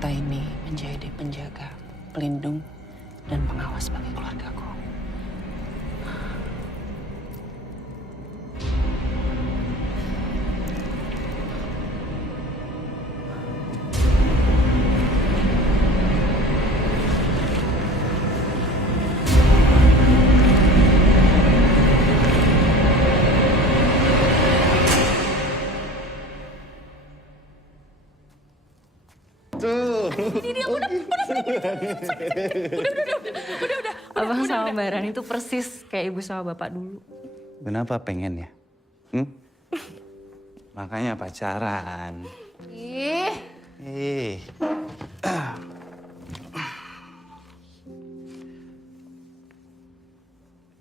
kita ini menjadi penjaga, pelindung, dan pengawas bagi keluargaku. Udah. Abang sama Mbak Rani itu persis kayak ibu sama bapak dulu. Kenapa pengen ya? Makanya pacaran. Ih.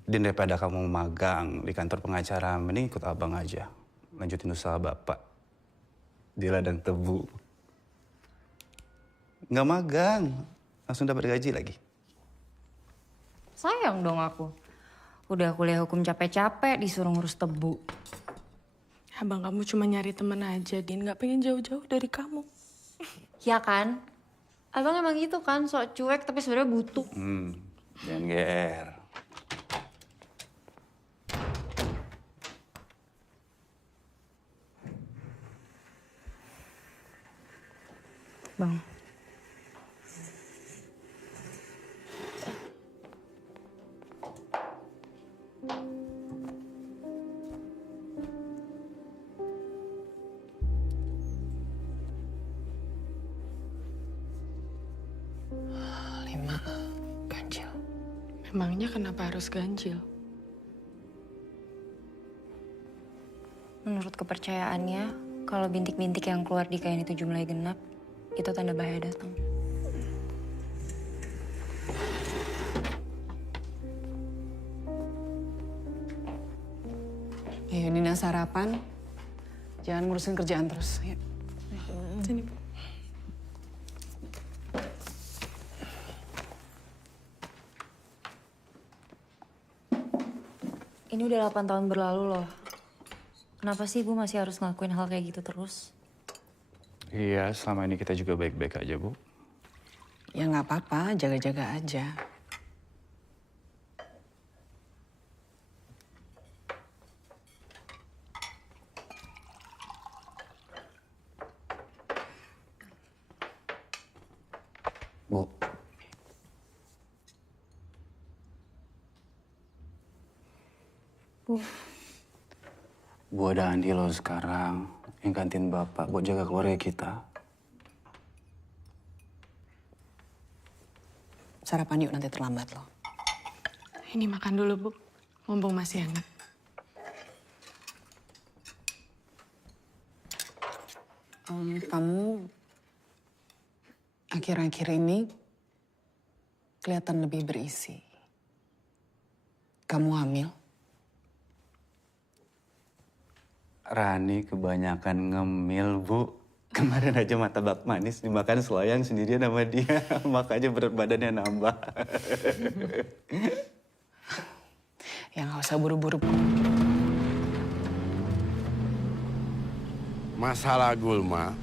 Din, daripada kamu magang di kantor pengacara, mending ikut abang aja. Lanjutin usaha bapak. Di ladang tebu. Nggak magang, langsung dapat gaji lagi. Sayang dong aku. Udah kuliah hukum capek-capek disuruh ngurus tebu. Abang kamu cuma nyari temen aja, Din. Gak pengen jauh-jauh dari kamu. Ya kan? Abang emang gitu kan, sok cuek tapi sebenarnya butuh. Jangan GR. Bang. Ganjil. Memangnya kenapa harus ganjil? Menurut kepercayaannya, kalau bintik-bintik yang keluar di kain itu jumlahnya genap, itu tanda bahaya datang. Ayo Nina sarapan. Jangan ngurusin kerjaan terus. Ya. Sini, Bu. Ini udah 8 tahun berlalu loh. Kenapa sih Ibu masih harus ngelakuin hal kayak gitu terus? Iya, selama ini kita juga baik-baik aja, Bu. Ya nggak apa-apa, jaga-jaga aja. Bu. Bu ada Andi loh sekarang yang gantiin Bapak buat jaga keluarga kita. Sarapan yuk, nanti terlambat loh. Ini makan dulu, Bu. Mumpung masih hangat. Kamu akhir-akhir ini kelihatan lebih berisi. Kamu hamil? Rani kebanyakan ngemil, Bu. Kemarin aja martabak manis dimakan selayang sendirian sama dia. Makanya berat badannya nambah. Ya nggak usah buru-buru. Masalah gulma,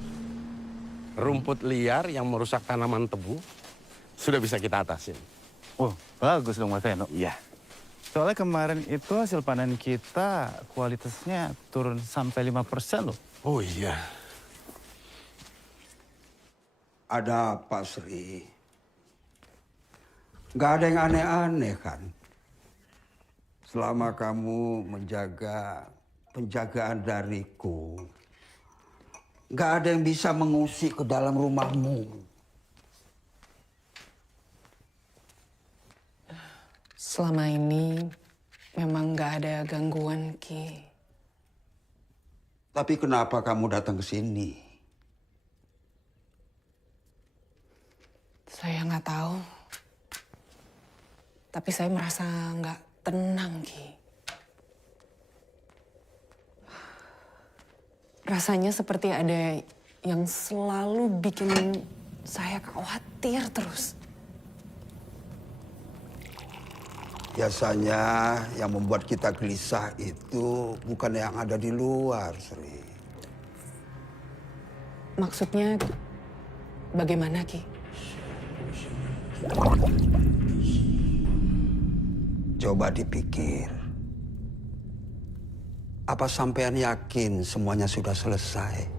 rumput liar yang merusak tanaman tebu, sudah bisa kita atasin. Oh, bagus dong Mas Eno. Iya. Soalnya kemarin itu hasil panen kita kualitasnya turun sampai 5% loh. Oh iya. Ada apa, Sri? Nggak ada yang aneh-aneh kan? Selama kamu menjaga penjagaan dariku, nggak ada yang bisa mengusik ke dalam rumahmu. Selama ini memang nggak ada gangguan, Ki. Tapi kenapa kamu datang ke sini? Saya nggak tahu. Tapi saya merasa nggak tenang, Ki. Rasanya seperti ada yang selalu bikin saya khawatir terus. Biasanya yang membuat kita gelisah itu bukan yang ada di luar, Sri. Maksudnya Bagaimana, Ki? Coba dipikir. Apa sampean yakin semuanya sudah selesai?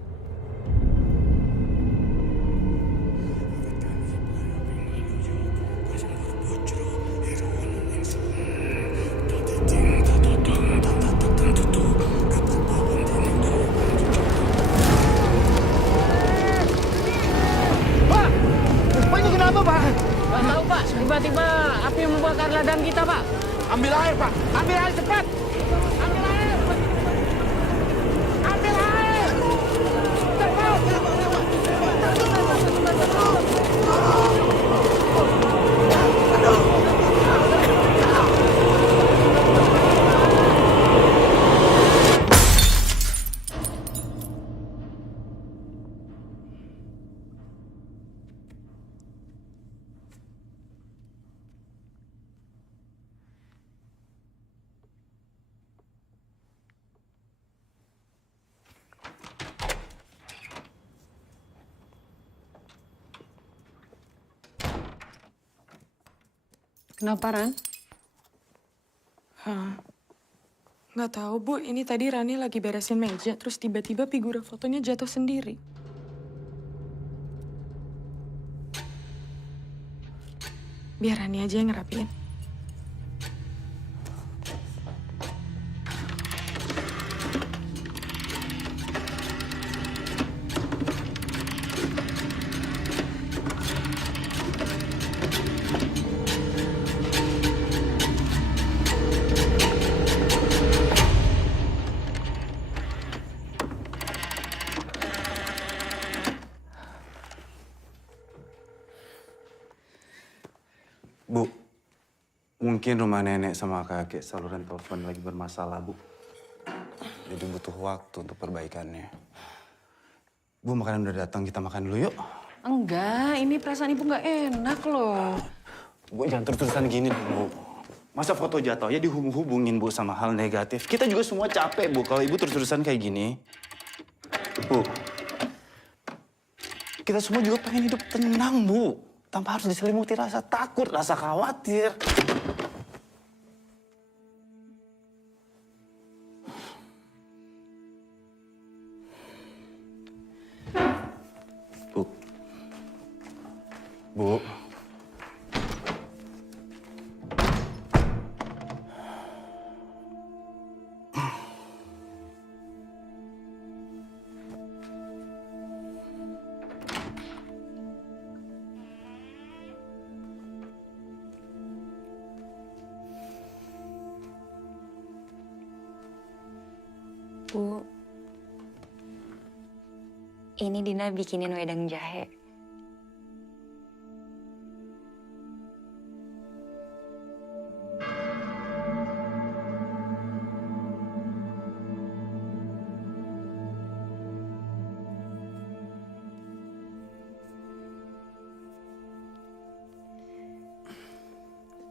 Nggak tahu Pak, tiba-tiba api membakar ladang kita Pak. Ambil air, Pak. Ambil air cepat. Ambil air! Ambil air! Cepat! Kenapa, Ran? Hah? Nggak tahu, Bu. Ini tadi Rani lagi beresin meja, terus tiba-tiba figura fotonya jatuh sendiri. Biar Rani aja yang ngerapiin. Bu, mungkin rumah nenek sama kakek saluran telepon lagi bermasalah, Bu. Jadi butuh waktu untuk perbaikannya. Bu, makanan udah datang, kita makan dulu yuk. Enggak, ini perasaan ibu nggak enak loh. Bu, jangan terus-terusan gini, Bu. Masa foto jatuh ya dihubung-hubungin, Bu, sama hal negatif. Kita juga semua capek, Bu, kalau ibu terus-terusan kayak gini. Bu, kita semua juga pengen hidup tenang, Bu. Tanpa harus diselimuti rasa takut, rasa khawatir. Bu. Bu. Bu, ini Dina bikinin wedang jahe.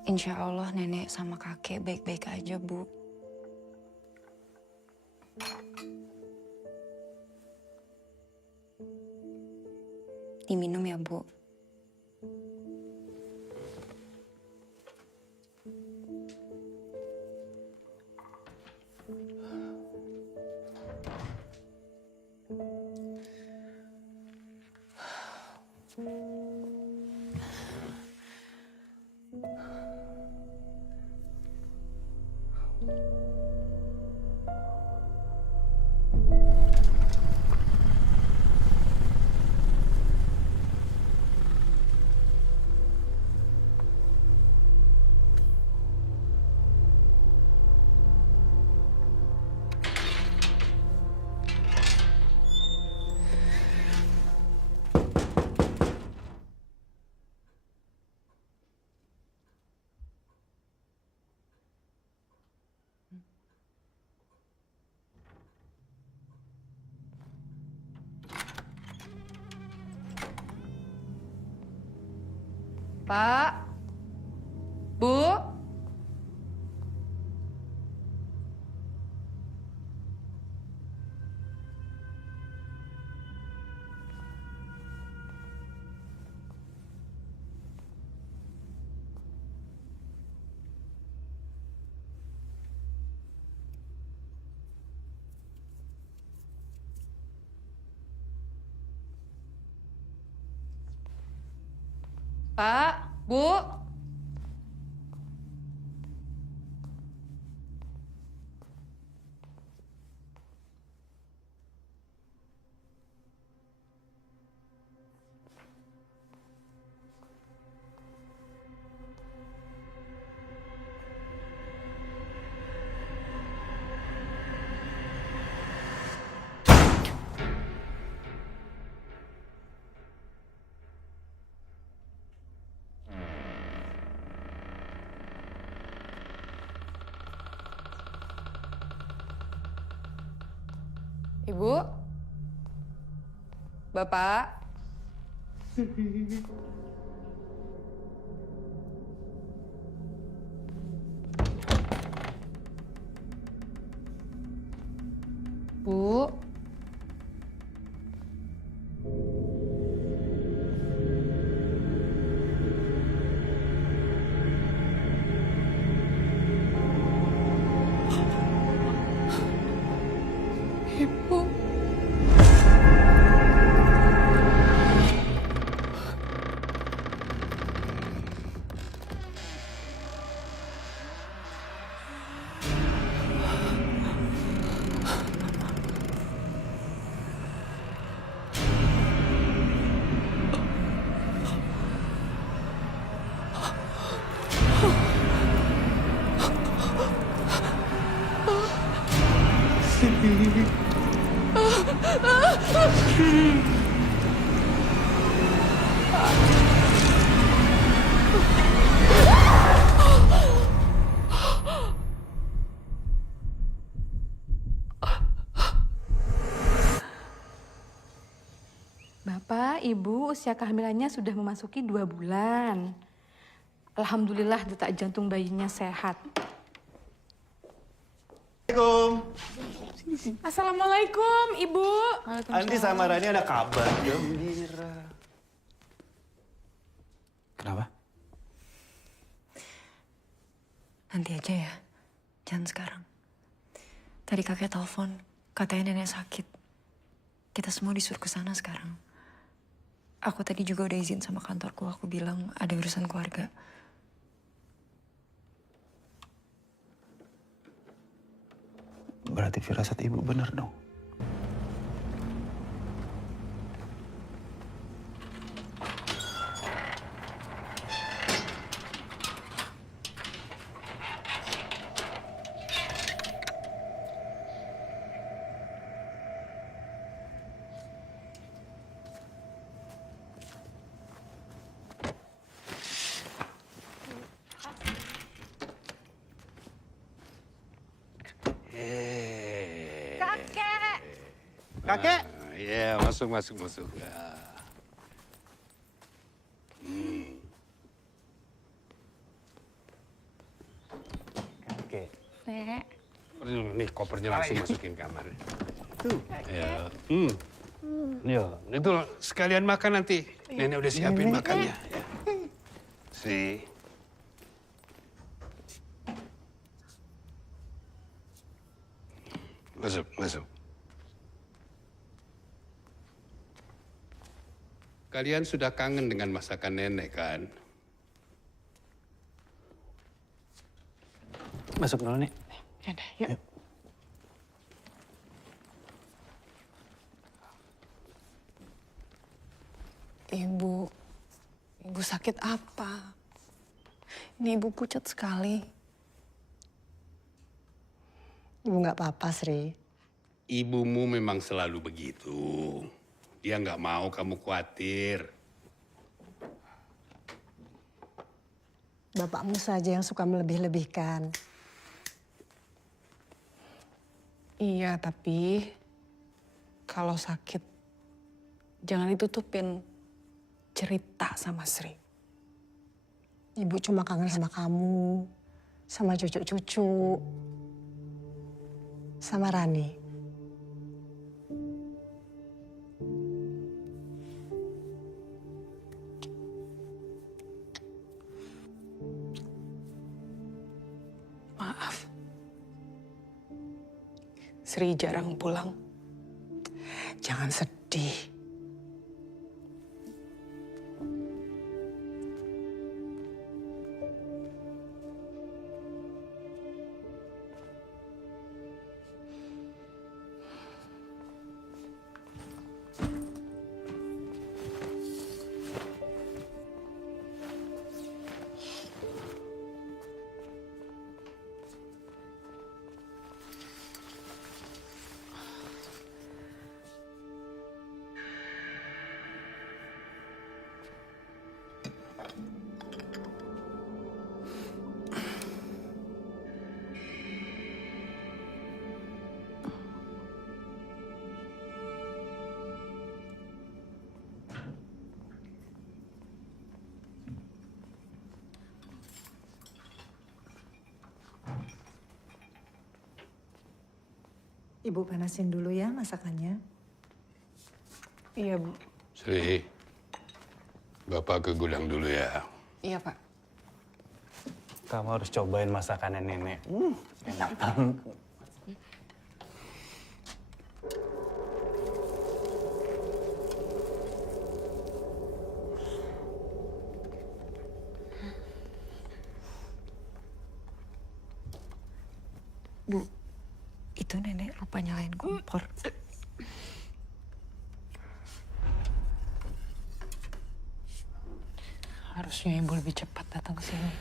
Insya Allah nenek sama kakek baik-baik aja, Bu. Diminum ya, Bu. Pak, Bu, Pak, Bu. Ibu? Bapak? Bu? Ibu? Bapak, Ibu, usia kehamilannya sudah memasuki 2 bulan. Alhamdulillah detak jantung bayinya sehat. Assalamualaikum, Ibu. Andi sama Rani ada kabar gembira. Kenapa? Nanti aja ya, jangan sekarang. Tadi kakek telepon, katanya nenek sakit. Kita semua disuruh ke sana sekarang. Aku tadi juga udah izin sama kantorku, aku bilang ada urusan keluarga. Berarti firasat ibu benar dong. Kakek? Ya, masuk. Ya. Kakek. Nih, kopernya langsung masukin kamar. Tuh. Ya. Ya, itu sekalian makan nanti. Nenek udah siapin makannya. Ya. Si. Masuk. Kalian sudah kangen dengan masakan nenek, kan? Masuk dulu nih. Yaudah, yuk. Ibu sakit apa? Ini ibu pucat sekali. Ibu nggak apa-apa, Sri. Ibumu memang selalu begitu. Dia nggak mau kamu khawatir. Bapakmu saja yang suka melebih-lebihkan. Iya, tapi kalau sakit jangan ditutupin, cerita sama Sri. Ibu cuma kangen sama kamu, sama cucu-cucu, sama Rani. Maaf, Sri jarang pulang. Jangan sedih. Ibu panasin dulu ya masakannya. Iya, Bu. Sri, Bapak ke gudang dulu ya. Iya, Pak. Kamu harus cobain masakannya nenek. Enak banget. Bu, itu nenek lupa nyalain kompor. Harusnya Ibu lebih cepat datang ke sini.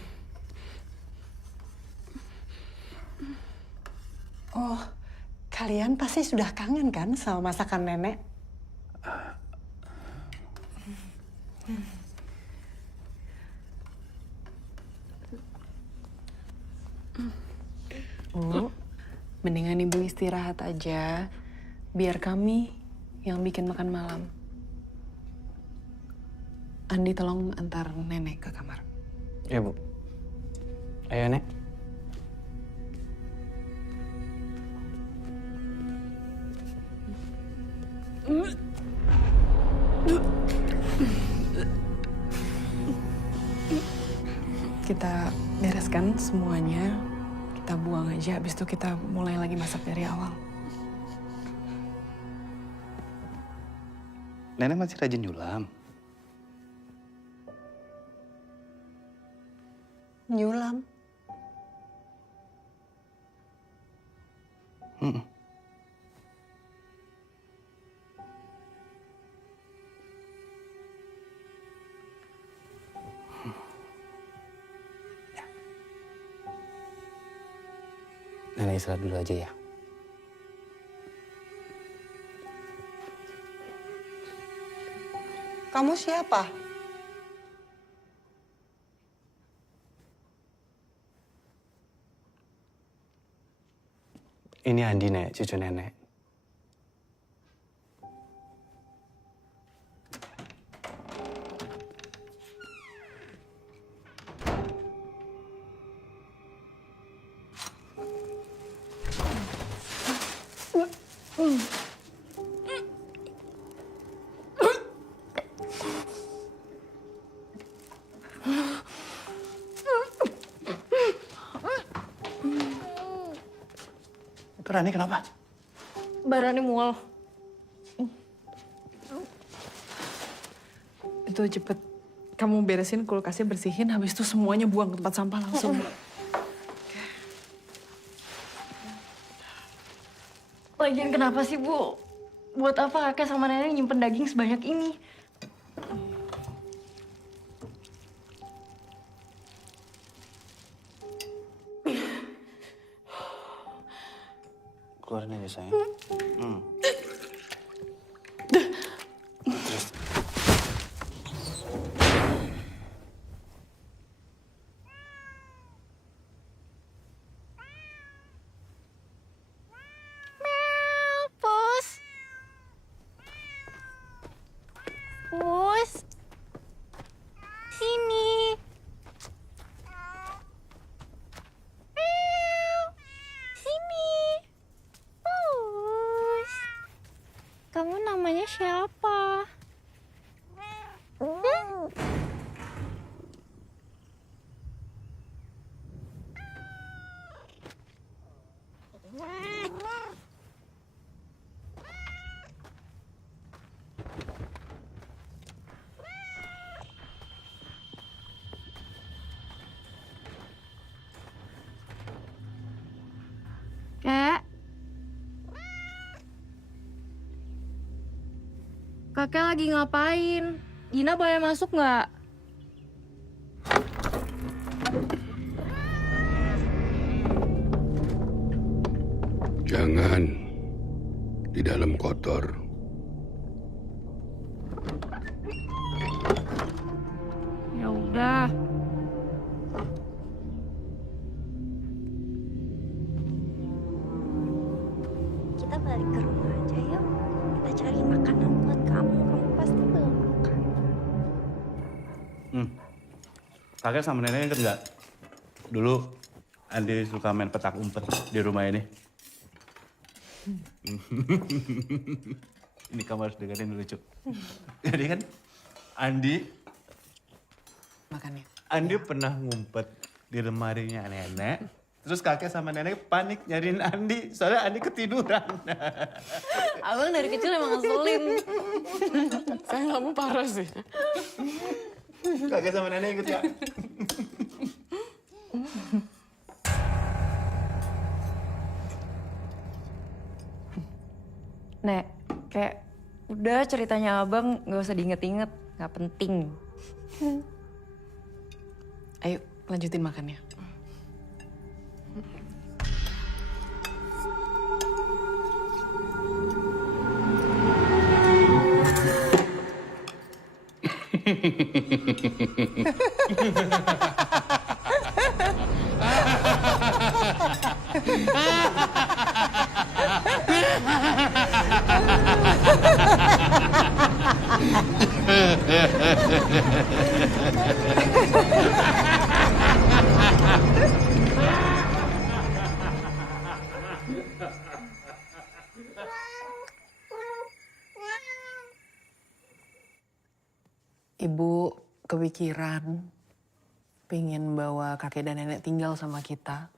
Oh, kalian pasti sudah kangen kan sama masakan nenek? Bu, mendingan Ibu istirahat aja. Biar kami yang bikin makan malam. Andi tolong antar nenek ke kamar. Ya, Bu. Ayo, Nek. Kita bereskan semuanya. Kita buang aja, habis itu kita mulai lagi masak dari awal. Nenek masih rajin nyulam. Nyulam. Nenek istirahat dulu aja ya. Kamu siapa? Ini Andi, Nek, cucu nenek. Itu Rani kenapa? Barani mual. Itu cepet. Kamu beresin kulkasnya, bersihin. Habis itu semuanya buang ke tempat sampah langsung. Lagian kenapa sih, Bu? Buat apa kakek sama nenek nyimpen daging sebanyak ini? Keluarin aja, sayang. Terus. Pus. Pus. Sini. Sini. Pus. Kamu namanya siapa? Kak. Kakek lagi ngapain? Gina boleh masuk nggak? Jangan. Di dalam kotor. Ya udah. Kita balik ke rumah aja yuk. Kita cari makanan buat kamu. Kamu pasti belum makan. Kakek sama nenek inget nggak? Dulu Andi suka main petak umpet di rumah ini. Ini kamu harus dengerin dulu, Cuk. Jadi kan Andi pernah ngumpet di lemarinya nenek. Terus kakek sama nenek panik nyariin Andi, soalnya Andi ketiduran. Abang dari kecil emang ngeselin. Saya nggak mau parah sih. Kakek sama nenek ikut ya. Nek, kayak udah ceritanya abang nggak usah diinget-inget, nggak penting. Ayo, lanjutin makannya. Ibu kepikiran pengen bawa kakek dan nenek tinggal sama kita.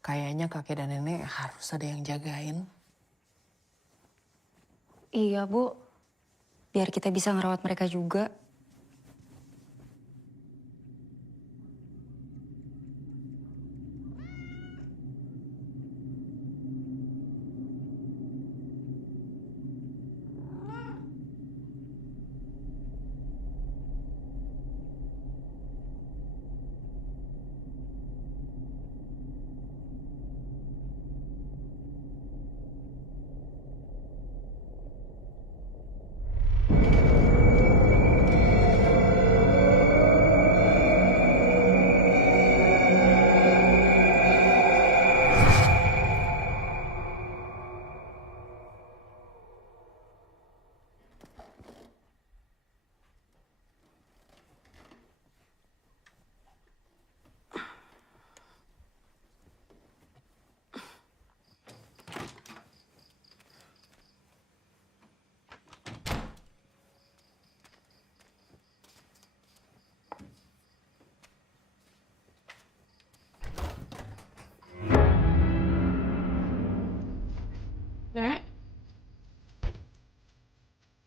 Kayaknya kakek dan nenek harus ada yang jagain. Iya, Bu. Biar kita bisa ngerawat mereka juga. Nek?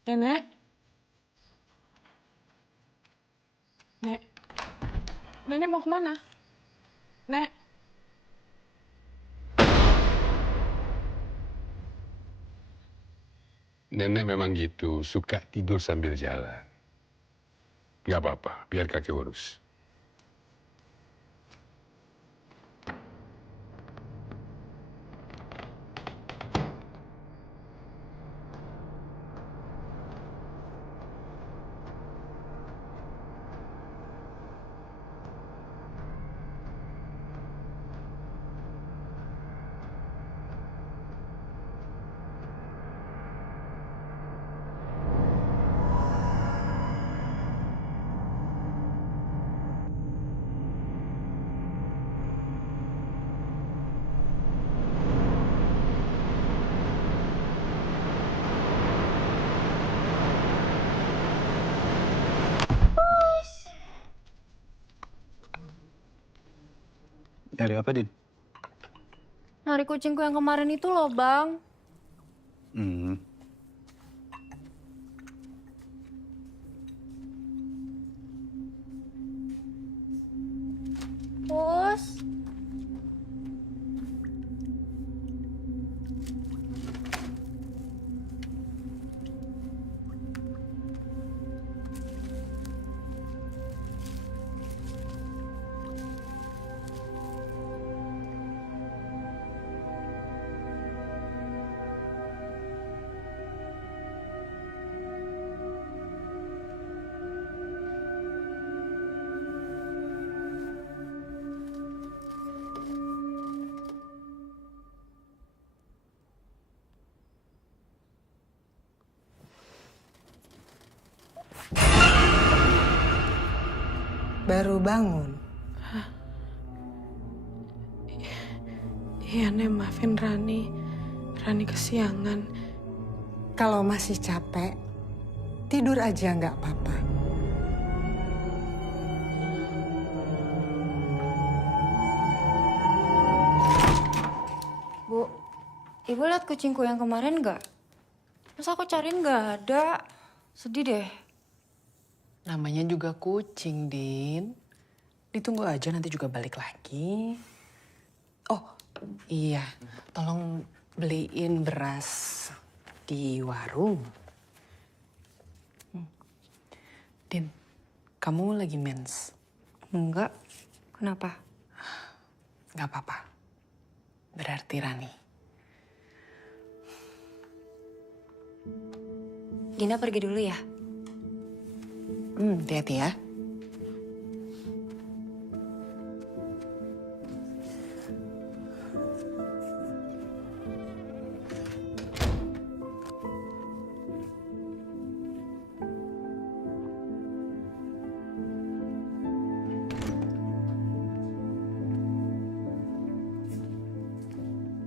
Nek? Nek? Nenek mau kemana? Nek? Nenek memang gitu, suka tidur sambil jalan. Gak apa-apa, biar kakek urus. Dari apa, Din? Nyari kucingku yang kemarin itu loh, Bang. Pus. Baru bangun? Iya, Nek, maafin Rani. Rani kesiangan. Kalau masih capek, tidur aja nggak apa-apa. Bu, ibu lihat kucingku yang kemarin nggak? Terus aku cariin nggak ada. Sedih deh. Namanya juga kucing, Din. Ditunggu aja nanti juga balik lagi. Oh, iya. Tolong beliin beras di warung. Din, kamu lagi mens? Enggak. Kenapa? Gak apa-apa. Berarti Rani. Gina pergi dulu ya. Hati-hati ya.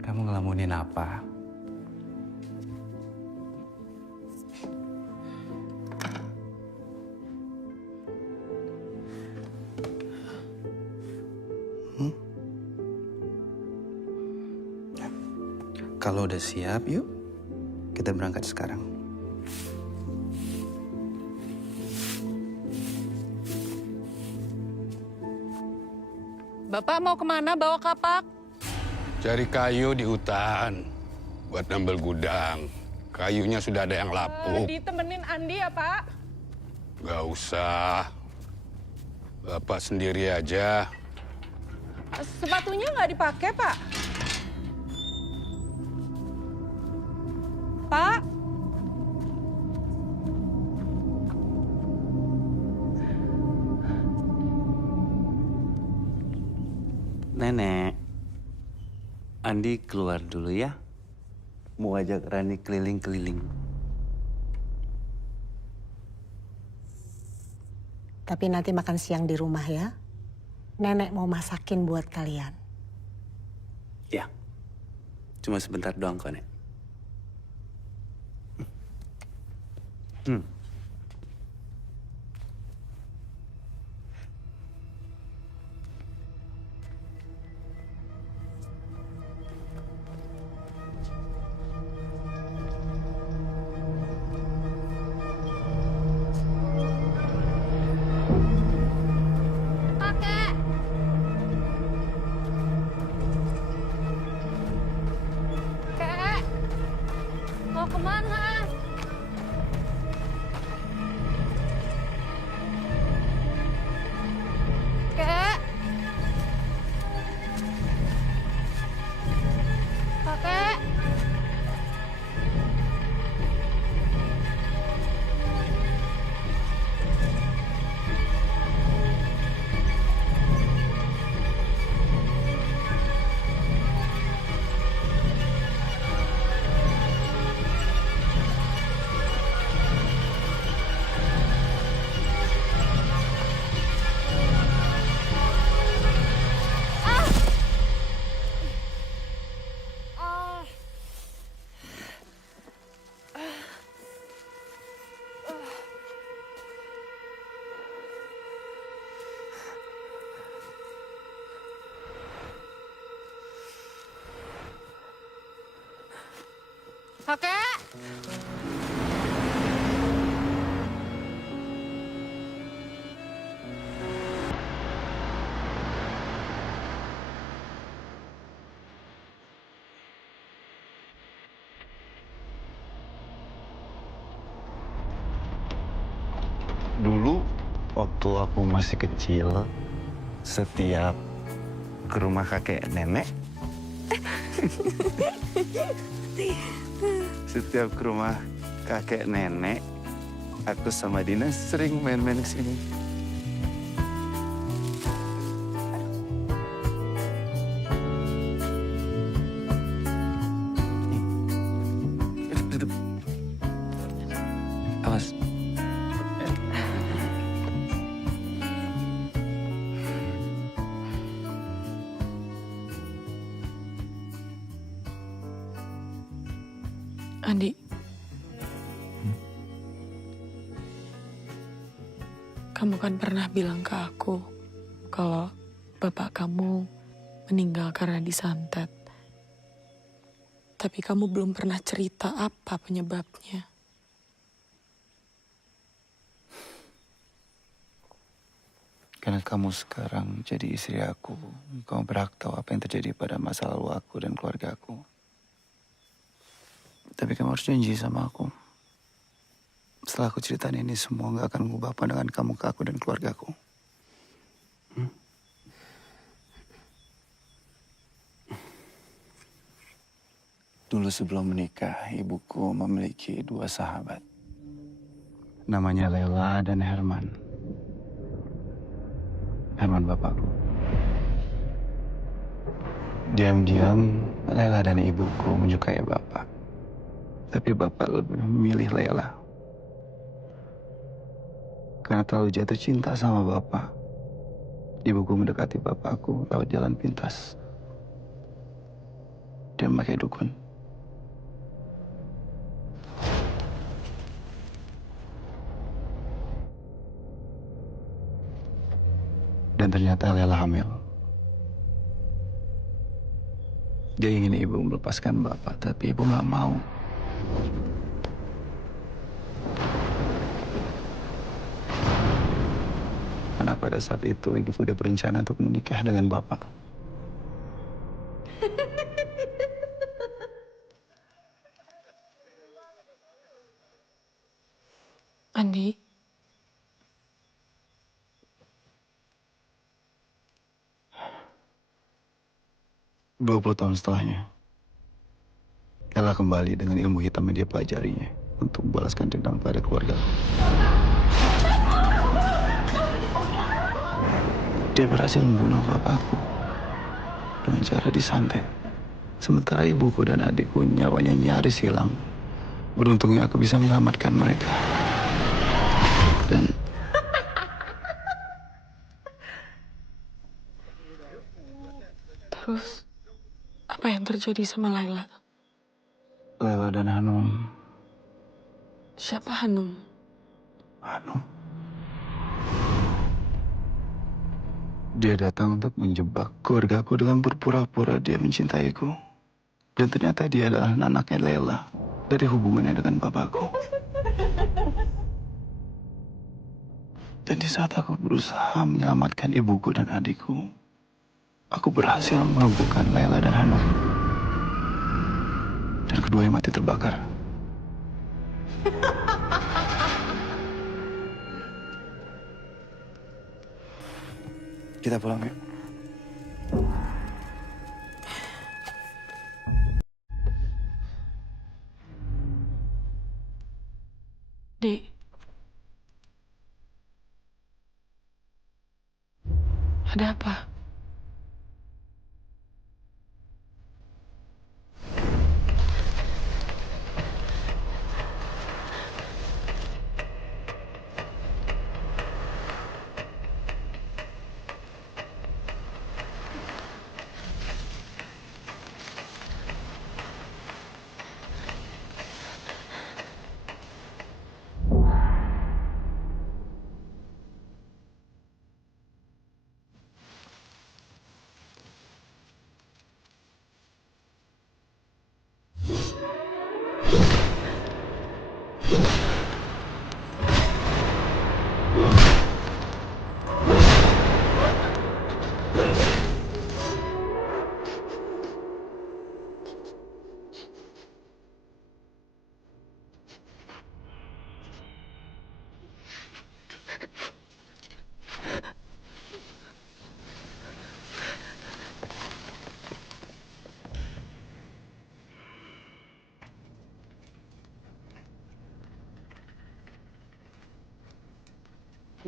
Kamu ngelamunin apa? Ya. Kalau udah siap, yuk kita berangkat sekarang. Bapak mau kemana bawa kapak? Cari kayu di hutan buat nambel gudang. Kayunya sudah ada yang lapuk. Ditemenin Andi ya, Pak? Gak usah. Bapak sendiri aja. Sepatunya nggak dipakai, Pak? Pak? Nenek, Andi keluar dulu ya. Mau ajak Rani keliling-keliling. Tapi nanti makan siang di rumah ya. Nenek mau masakin buat kalian. Ya, cuma sebentar doang kok, Nek. Kek, mau kemana? Kek. Kakek. Kakek. Dulu waktu aku masih kecil, setiap ke rumah kakek nenek, setiap ke rumah kakek nenek, aku sama Dina sering main-main ke sini. Duduk. Awas. Andi. Kamu kan pernah bilang ke aku kalau bapak kamu meninggal karena disantet. Tapi kamu belum pernah cerita apa penyebabnya. Karena kamu sekarang jadi istri aku, kamu berhak tahu apa yang terjadi pada masa lalu aku dan keluarga aku. Tapi kamu harus janji sama aku. Setelah aku ceritain ini semua gak akan mengubah pandangan kamu ke aku dan keluargaku. Dulu sebelum menikah, ibuku memiliki 2 sahabat. Namanya Lela dan Herman. Herman bapakku. Diam-diam, Lela dan ibuku menyukai bapak. Tapi bapak lebih memilih Lela. Karena terlalu jatuh cinta sama bapak, ibuku mendekati bapakku lewat jalan pintas. Dia memakai dukun. Dan ternyata Lela hamil. Dia ingin ibu melepaskan bapak, tapi ibu nggak mau. Karena pada saat itu ibu udah berencana untuk menikah dengan bapak. Andi, 20 tahun setelahnya, Ella kembali dengan ilmu hitam yang dia pelajarinya untuk membalaskan dendam pada keluarga. Dia berhasil membunuh bapakku dengan cara disantet. Sementara ibuku dan adikku nyawanya nyaris hilang. Beruntungnya aku bisa menyelamatkan mereka. Dan terus apa yang terjadi sama Laila? Lela dan Hanum. Siapa Hanum? Hanum. Dia datang untuk menjebak keluargaku dengan berpura-pura dia mencintaiku. Dan ternyata dia adalah anaknya Lela dari hubungannya dengan bapakku. Dan di saat aku berusaha menyelamatkan ibuku dan adikku, aku berhasil melumpuhkan Lela dan Hanum. Dan keduanya mati terbakar. Kita pulang yuk. Dek. Ada apa?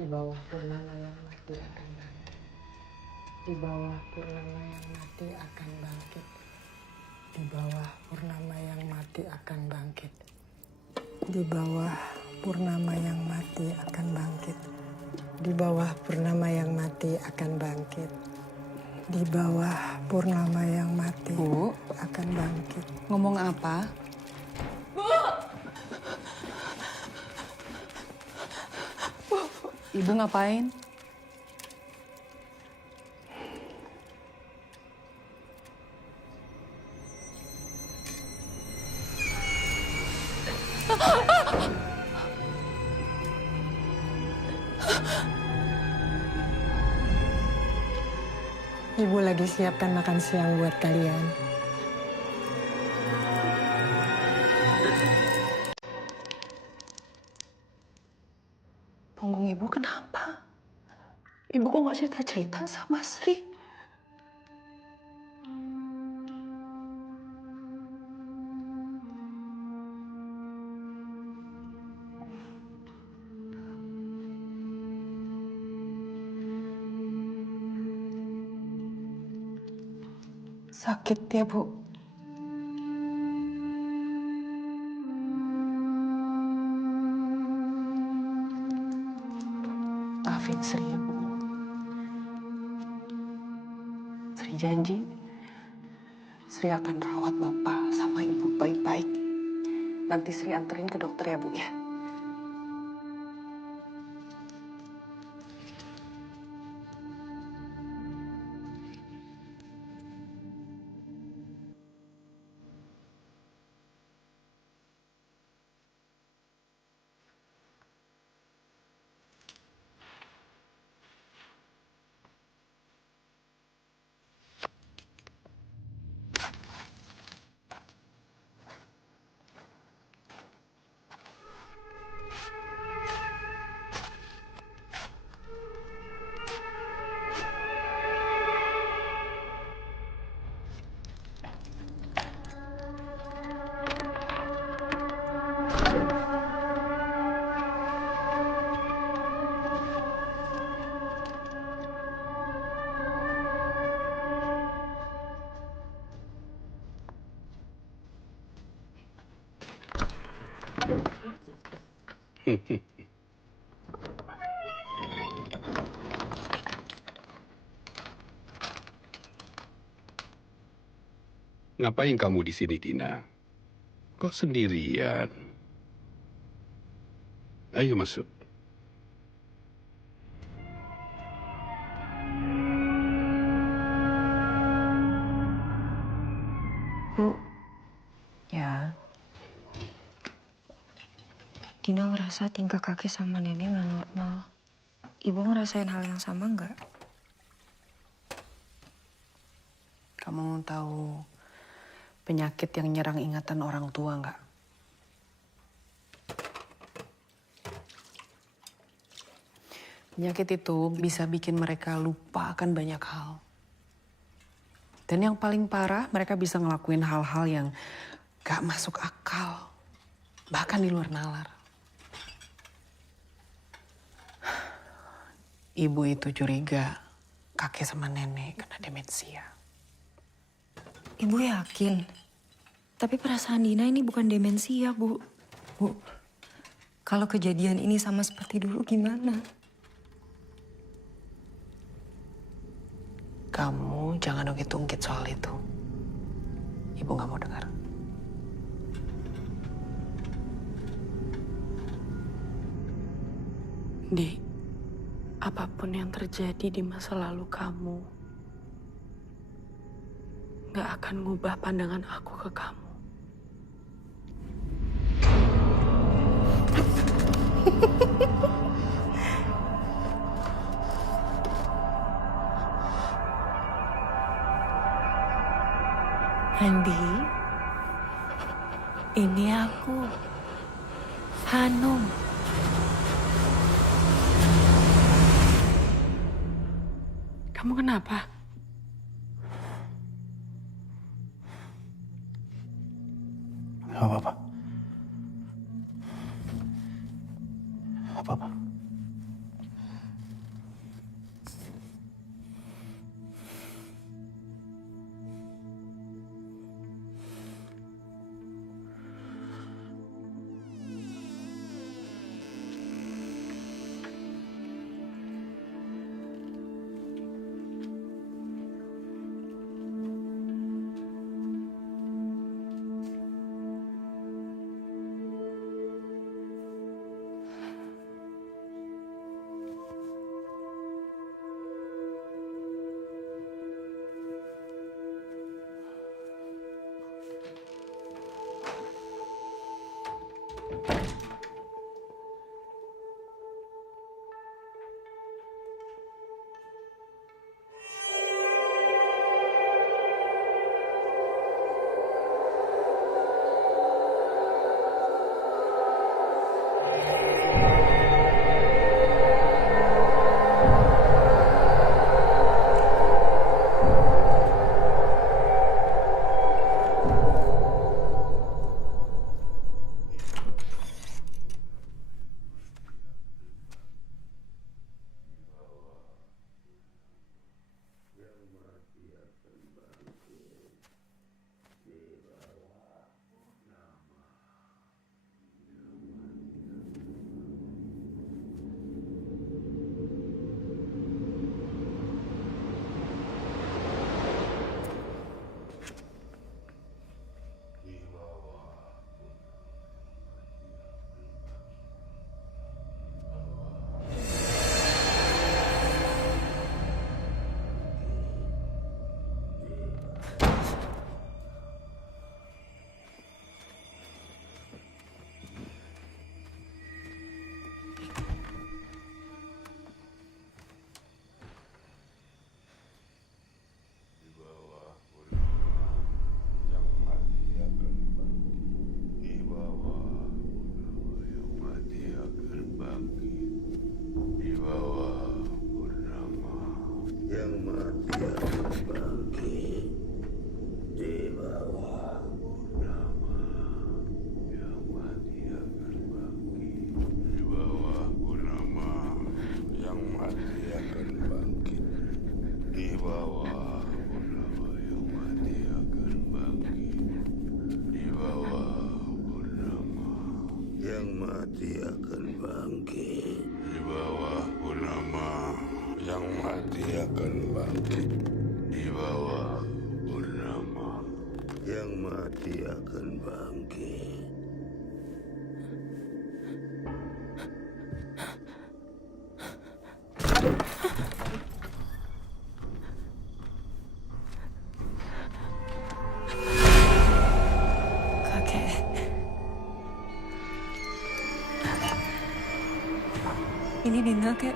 Di bawah purnama yang mati akan bangkit. Di bawah purnama yang mati akan bangkit. Di bawah purnama yang mati akan bangkit. Di bawah purnama yang mati akan bangkit. Di bawah purnama yang mati akan bangkit. Di bawah purnama yang mati Bu, akan bangkit. ngomong apa? Bu! Ibu ngapain? Ibu lagi siapkan makan siang buat kalian. Punggung ibu kenapa? Ibu kok nggak cerita-cerita sama Sri? Sakit ya, Bu? Maafin Sri ya, Bu. Sri janji, Sri akan rawat Bapak sama Ibu baik-baik. Nanti Sri anterin ke dokter ya, Bu ya. Ngapain kamu di sini, Dina? Kok sendirian? Ayo masuk. Bu, ya. Dina ngerasa tingkah kakek sama nenek nggak normal. Ibu ngerasain hal yang sama nggak? Kamu tahu penyakit yang nyerang ingatan orang tua nggak? Penyakit itu bisa bikin mereka lupa akan banyak hal. Dan yang paling parah, mereka bisa ngelakuin hal-hal yang gak masuk akal. Bahkan di luar nalar. Ibu itu curiga kakek sama nenek kena demensia. Ibu yakin? Tapi perasaan Dina ini bukan demensia, Bu. Bu, kalau kejadian ini sama seperti dulu gimana? Kamu jangan ungkit-ungkit soal itu. Ibu gak mau dengar. Di, apapun yang terjadi di masa lalu kamu gak akan ngubah pandangan aku ke kamu. Andi, ini aku, Hanum. Kamu kenapa? Gak apa-apa. Gak apa-apa. mati akan bangkit. Di bawah purnama, yang mati akan bangkit. Di bawah purnama, yang mati akan bangkit. Ini Dinda, Kek.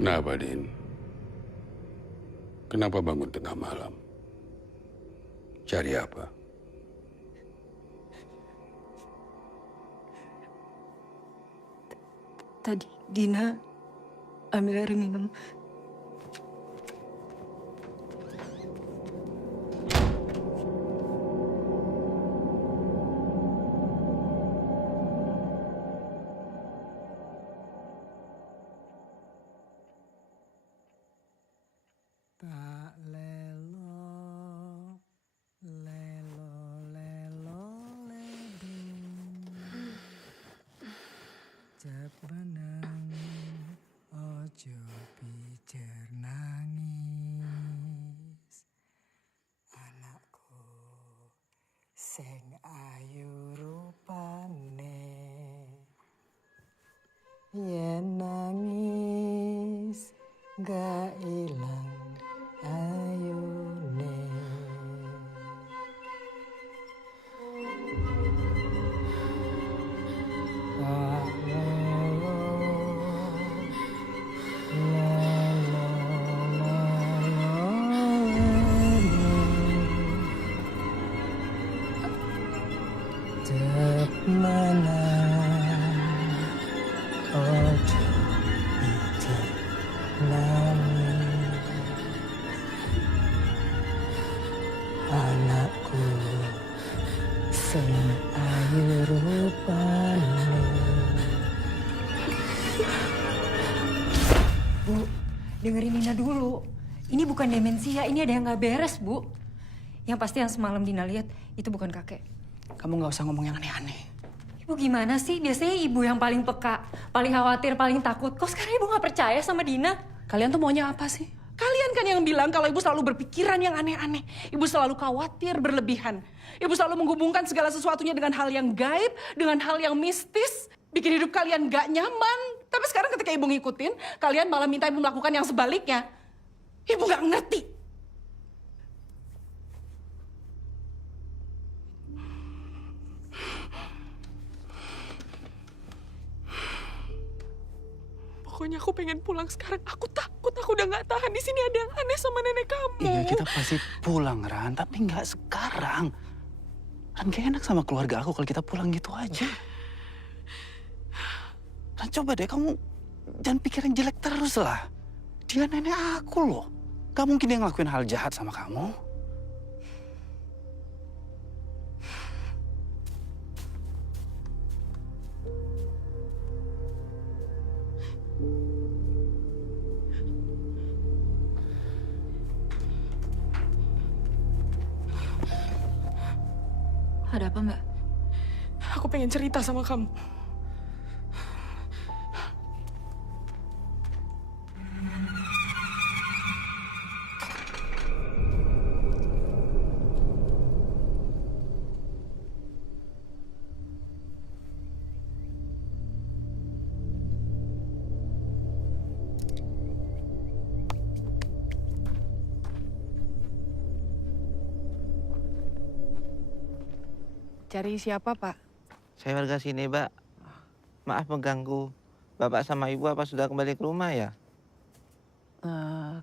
Kenapa, Din? Kenapa bangun tengah malam? Cari apa? Tadi Dina ambil air minum. Tak lelo, lelo, lelo, ledung. Cep benang, ojo pijer nangis. Anakku, sing ayu rupane. Yen nangis, gak ilang ayune. Tak lelo, lelo, lelo, ledung. Tetep mana ojo ije nami anakku sing ayu rupane. Bu, dengerin Dina dulu. Ini bukan demensia, ini ada yang nggak beres, Bu. Yang pasti yang semalam Dina lihat itu bukan kakek. Kamu nggak usah ngomong yang aneh-aneh. Ibu gimana sih? Biasanya ibu yang paling peka, paling khawatir, paling takut. Kok sekarang ibu nggak percaya sama Dina? Kalian tuh maunya apa sih? Kalian kan yang bilang kalau ibu selalu berpikiran yang aneh-aneh. Ibu selalu khawatir berlebihan. Ibu selalu menghubungkan segala sesuatunya dengan hal yang gaib, dengan hal yang mistis. Bikin hidup kalian gak nyaman. Tapi sekarang ketika ibu ngikutin, kalian malah minta ibu melakukan yang sebaliknya. Ibu gak ngerti. Pokoknya aku pengen pulang sekarang. Aku takut, aku udah gak tahan. Di sini ada yang aneh sama nenek kamu. Iya, kita pasti pulang, Ran. Tapi nggak sekarang. Ran, gak enak sama keluarga aku kalau kita pulang gitu aja. Ran, coba deh kamu jangan pikirin jelek terus lah. Dia nenek aku loh. Gak mungkin dia ngelakuin hal jahat sama kamu. Ada apa, Mbak? Aku pengen cerita sama kamu. Cari siapa, Pak? Saya warga sini, Mbak. Maaf mengganggu. Bapak sama Ibu apa sudah kembali ke rumah ya?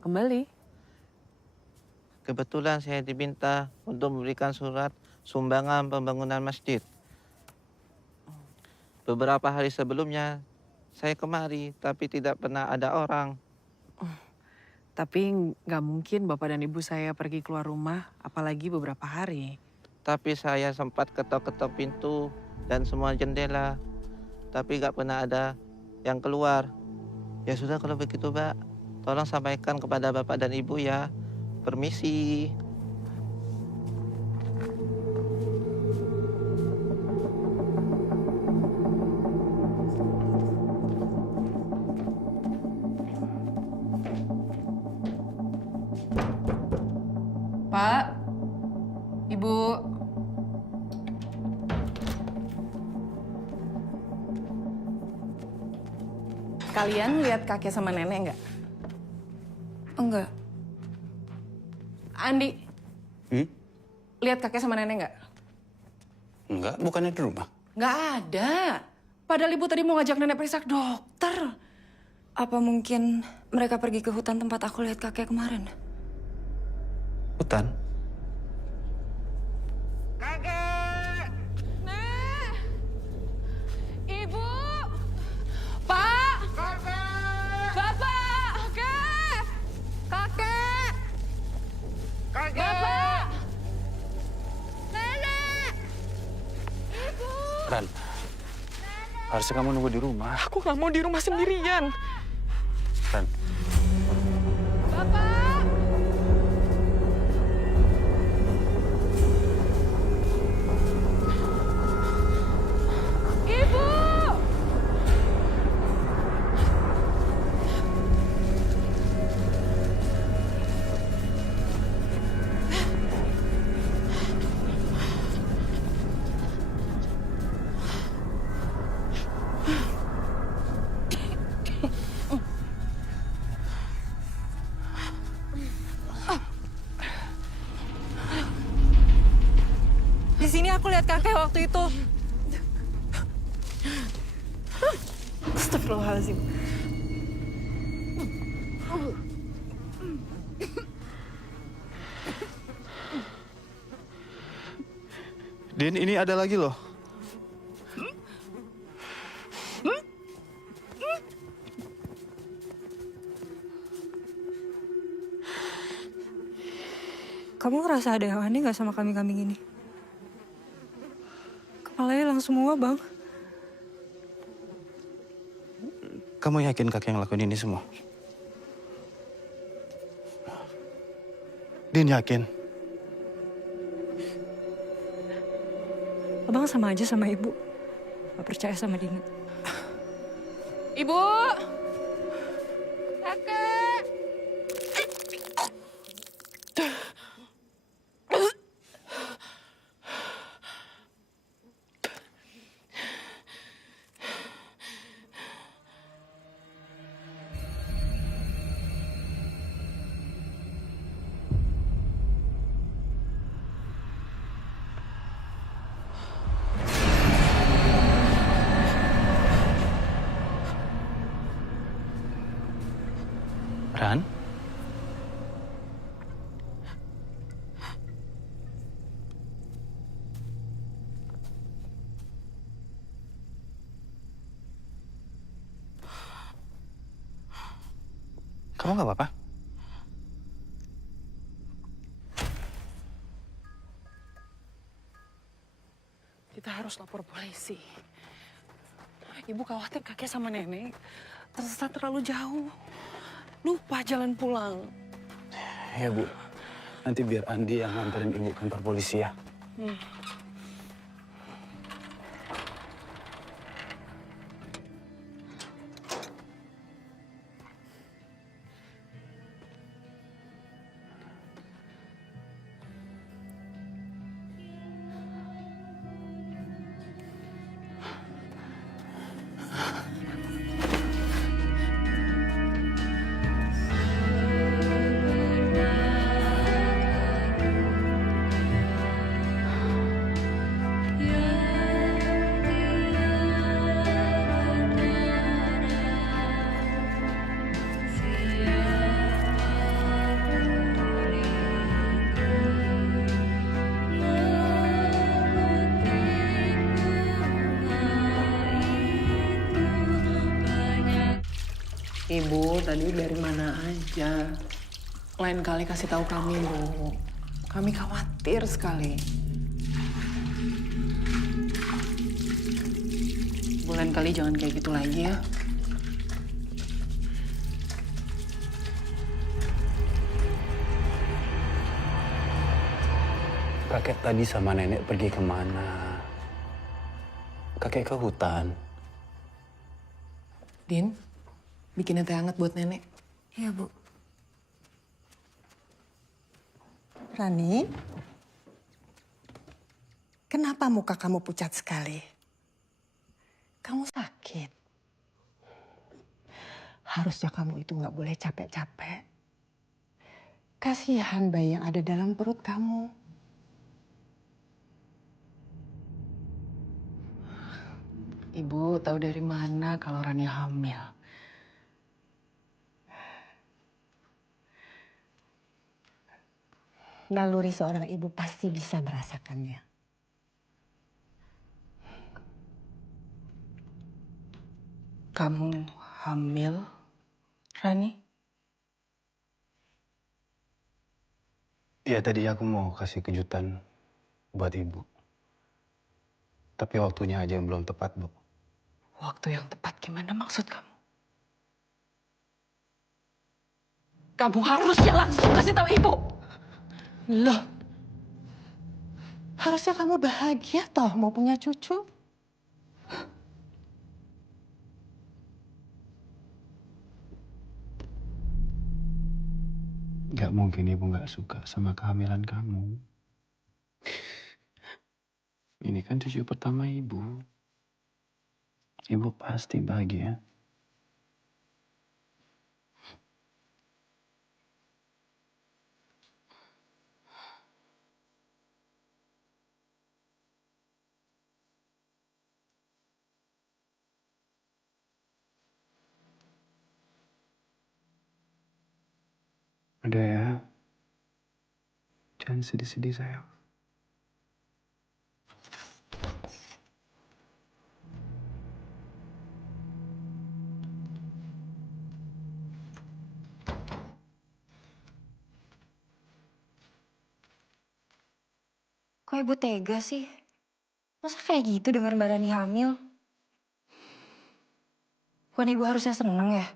Kembali. Kebetulan saya diminta untuk memberikan surat sumbangan pembangunan masjid. Beberapa hari sebelumnya saya kemari, tapi tidak pernah ada orang. Tapi nggak mungkin Bapak dan Ibu saya pergi keluar rumah, apalagi beberapa hari. Tapi saya sempat ketok-ketok pintu dan semua jendela. Tapi nggak pernah ada yang keluar. Ya sudah kalau begitu, Mbak. Tolong sampaikan kepada Bapak dan Ibu ya. Permisi. Pak, Ibu. Kalian lihat kakek sama nenek nggak? Enggak. Andi, lihat kakek sama nenek nggak? Enggak, bukannya di rumah. Nggak ada. Padahal Ibu tadi mau ngajak nenek periksa ke dokter. Apa mungkin mereka pergi ke hutan tempat aku lihat kakek kemarin? Hutan? Kakek! Nek! Ibu! Pak! Kakek! Bapak! Kakek! Kakek! Kakek! Bapak! Nenek! Ibu! Ran, harusnya kamu nunggu di rumah. Aku nggak mau di rumah sendirian. Ran. Bapak! Ibu! Di sini aku lihat kakek waktu itu. Astagfirullahaladzim. Din, ini ada lagi loh. ngerasa ada yang aneh gak sama kambing-kambing ini? Kepalanya hilang semua, Bang. Kamu yakin kakek yang lakuin ini semua? Din yakin? Abang sama aja sama ibu. Gak percaya sama Dina. Ibu! Kakek! Ran? Kamu gak apa-apa? Kita harus lapor polisi. Ibu khawatir kakek sama nenek tersesat terlalu jauh. Lupa jalan pulang. Ya Bu, nanti biar Andi yang nganterin ibu kantor polisi ya. Ibu, tadi dari mana aja? Lain kali kasih tahu kami, Bu. Kami khawatir sekali. Lain kali jangan kayak gitu lagi ya. Kakek tadi sama nenek pergi kemana? Kakek ke hutan. Din, bikin teh hangat buat nenek. Iya, Bu. Rani, kenapa muka kamu pucat sekali? Kamu sakit. Harusnya kamu itu nggak boleh capek-capek. Kasihan bayi yang ada dalam perut kamu. Ibu tahu dari mana kalau Rani hamil? Naluri seorang ibu pasti bisa merasakannya. Kamu hamil, Rani? Ya tadi aku mau kasih kejutan buat ibu. Tapi waktunya aja yang belum tepat, Bu. Waktu yang tepat gimana maksud kamu? Kamu harusnya langsung kasih tahu ibu. Loh, harusnya kamu bahagia toh mau punya cucu. Gak mungkin ibu gak suka sama kehamilan kamu. Ini kan cucu pertama ibu. Ibu pasti bahagia. Udah ya. Jangan sedih-sedih sayang. Kok ibu tega sih? Masa kayak gitu dengar Mbak Rani hamil? Bukan ibu harusnya seneng ya?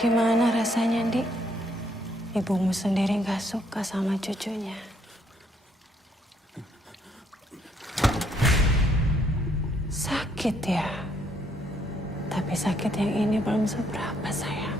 Gimana rasanya, Dik? Ibumu sendiri gak suka sama cucunya. Sakit ya? Tapi sakit yang ini belum seberapa, sayang.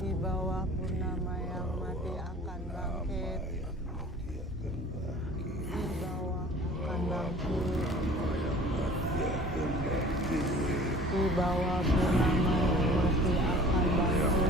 Di bawah purnama yang mati akan bangkit. Di bawah akan bangkit. Di bawah purnama yang mati akan bangkit.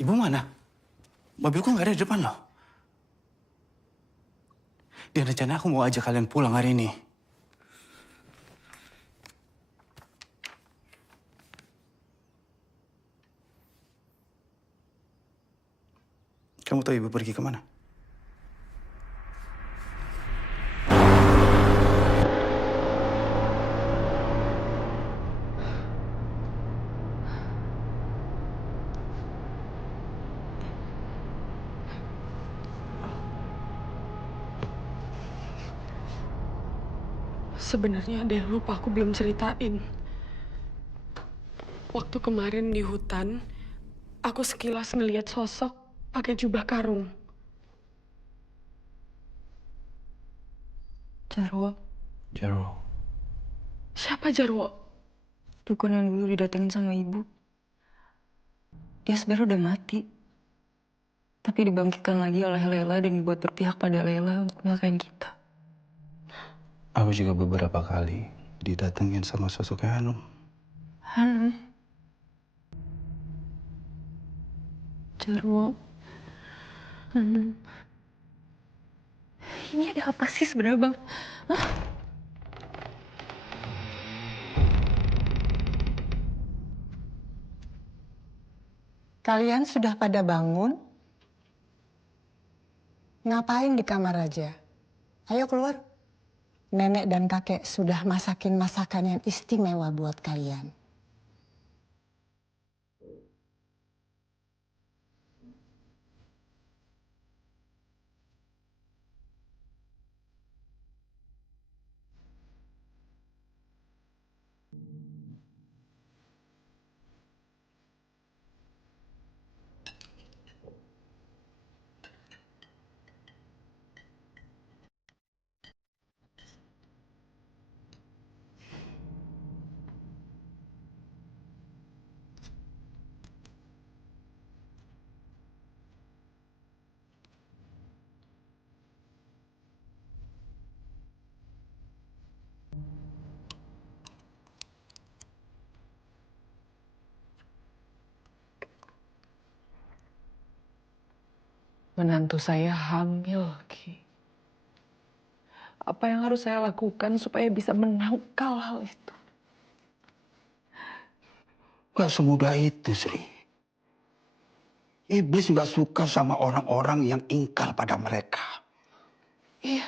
Ibu mana? Mobilku nggak ada di depan loh. Dan rencana aku mau ajak kalian pulang hari ini. Kamu tahu ibu pergi kemana? Sebenarnya ada yang lupa aku belum ceritain. Waktu kemarin di hutan, aku sekilas ngeliat sosok pakai jubah karung. Jarwo. Jarwo. Siapa Jarwo? Dukun yang dulu didatengin sama ibu. Dia sebenarnya udah mati. Tapi dibangkitkan lagi oleh Lela dan dibuat berpihak pada Lela untuk nyelakain kita. Aku juga beberapa kali didatengin sama sosok Hanum. Hanum. Jarwo. Hanum. Ini ada apa sih sebenarnya, Bang? Hah? Kalian sudah pada bangun? Ngapain di kamar aja? Ayo keluar. Nenek dan kakek sudah masakin masakan yang istimewa buat kalian. Menantu saya hamil, Ki. Apa yang harus saya lakukan supaya bisa menangkal hal itu? Gak semudah itu, Sri. Iblis gak suka sama orang-orang yang ingkar pada mereka. Iya,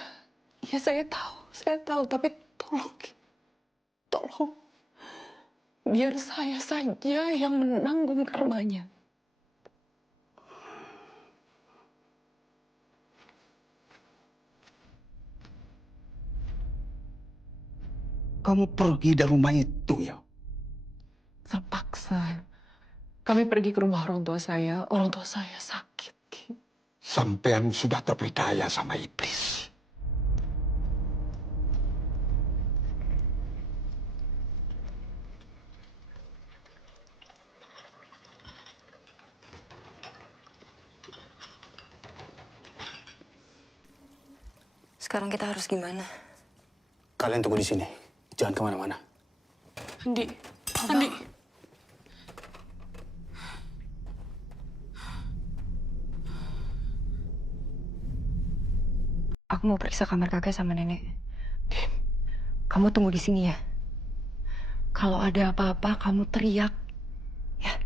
iya saya tahu. Tapi tolong, Ki. Tolong. Biar saya saja yang menanggung karmanya. Kamu pergi dari rumah itu ya? Terpaksa. Kami pergi ke rumah orang tua saya. Orang tua saya sakit, Ki. Sampean sudah terpedaya sama iblis. Sekarang kita harus gimana? Kalian tunggu di sini. Jangan kemana-mana. Andi. Andi. Aku mau periksa kamar kakek sama nenek. Kamu tunggu di sini ya. Kalau ada apa-apa, kamu teriak. Ya.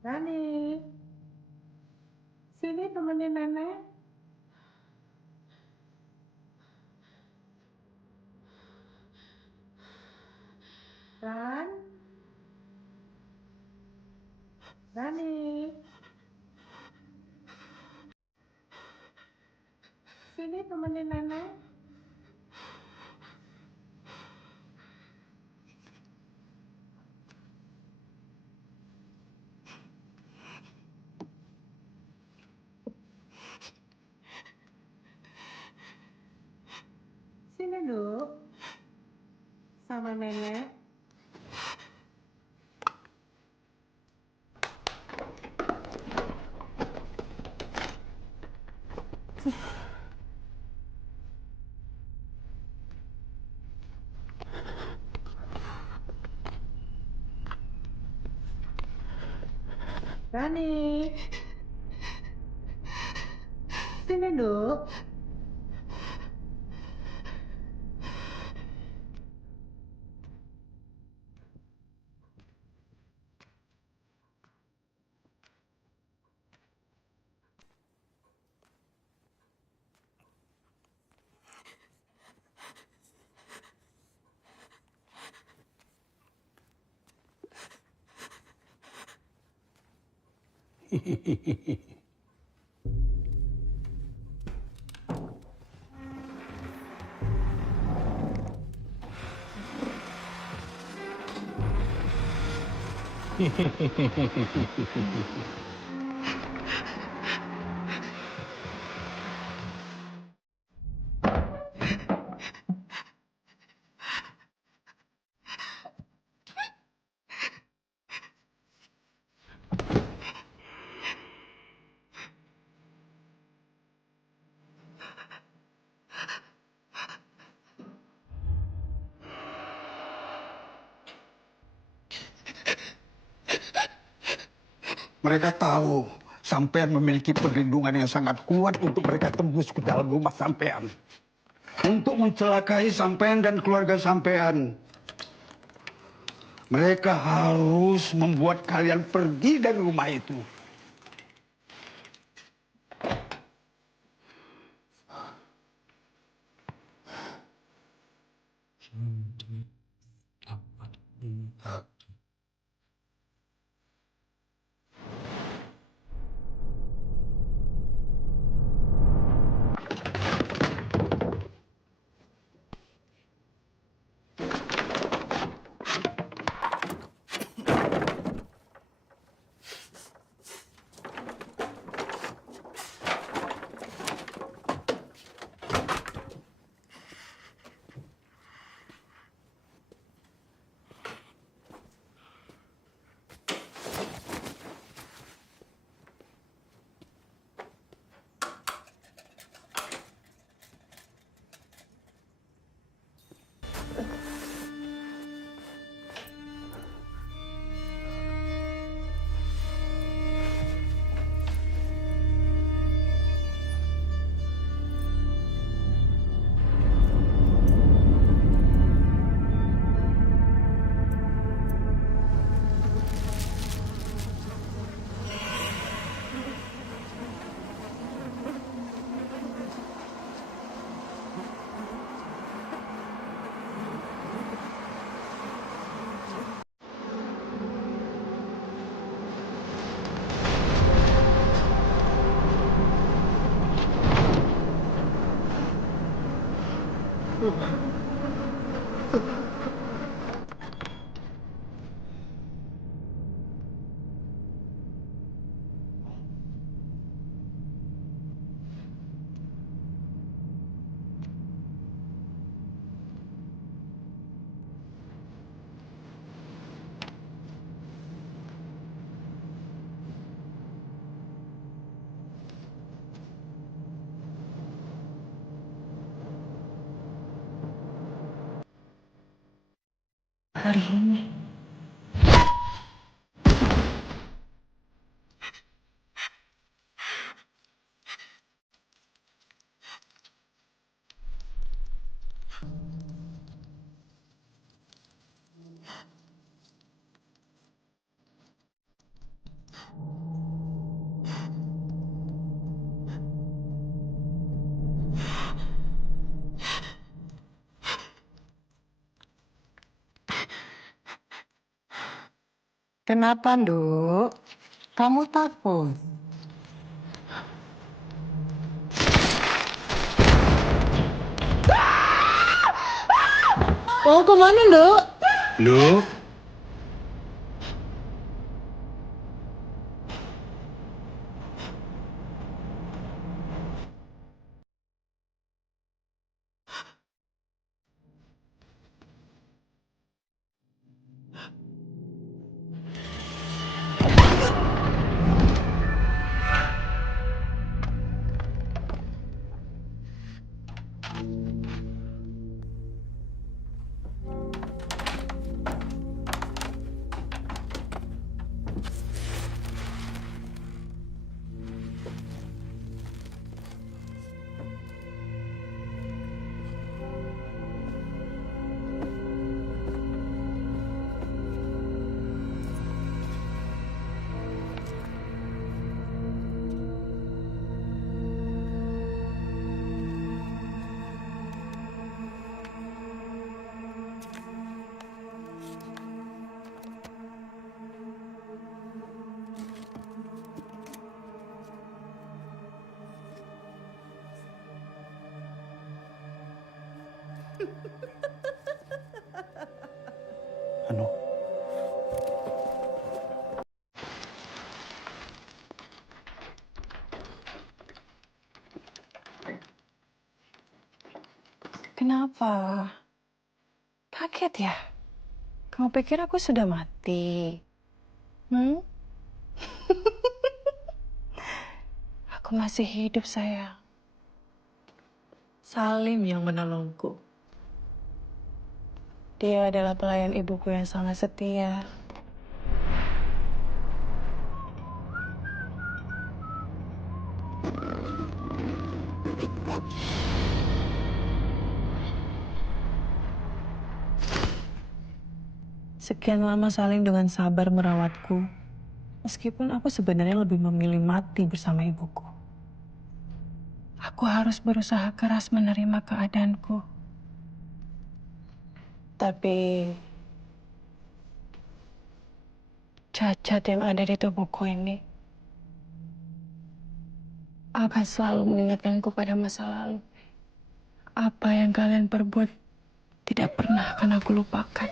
Rani, sini temenin nenek. Ran, Rani. Sini temenin nenek. Sini dulu. Sama nenek. Rani. Sini dulu. Mereka tahu sampean memiliki perlindungan yang sangat kuat untuk mereka tembus ke dalam rumah sampean. Untuk mencelakai sampean dan keluarga sampean. Mereka harus membuat kalian pergi dari rumah itu. Hari ini. Kenapa, Nduk? Kamu takut? Mau kemana, Dok? Lu? Anu. Kenapa? Kaget ya? Kamu pikir aku sudah mati? Aku masih hidup, sayang. Salim yang menolongku. Dia adalah pelayan ibuku yang sangat setia. Sekian lama Salim dengan sabar merawatku, meskipun aku sebenarnya lebih memilih mati bersama ibuku. Aku harus berusaha keras menerima keadaanku. Tapi cacat yang ada di tubuhku ini akan selalu mengingatkanku pada masa lalu. Apa yang kalian perbuat tidak pernah akan aku lupakan.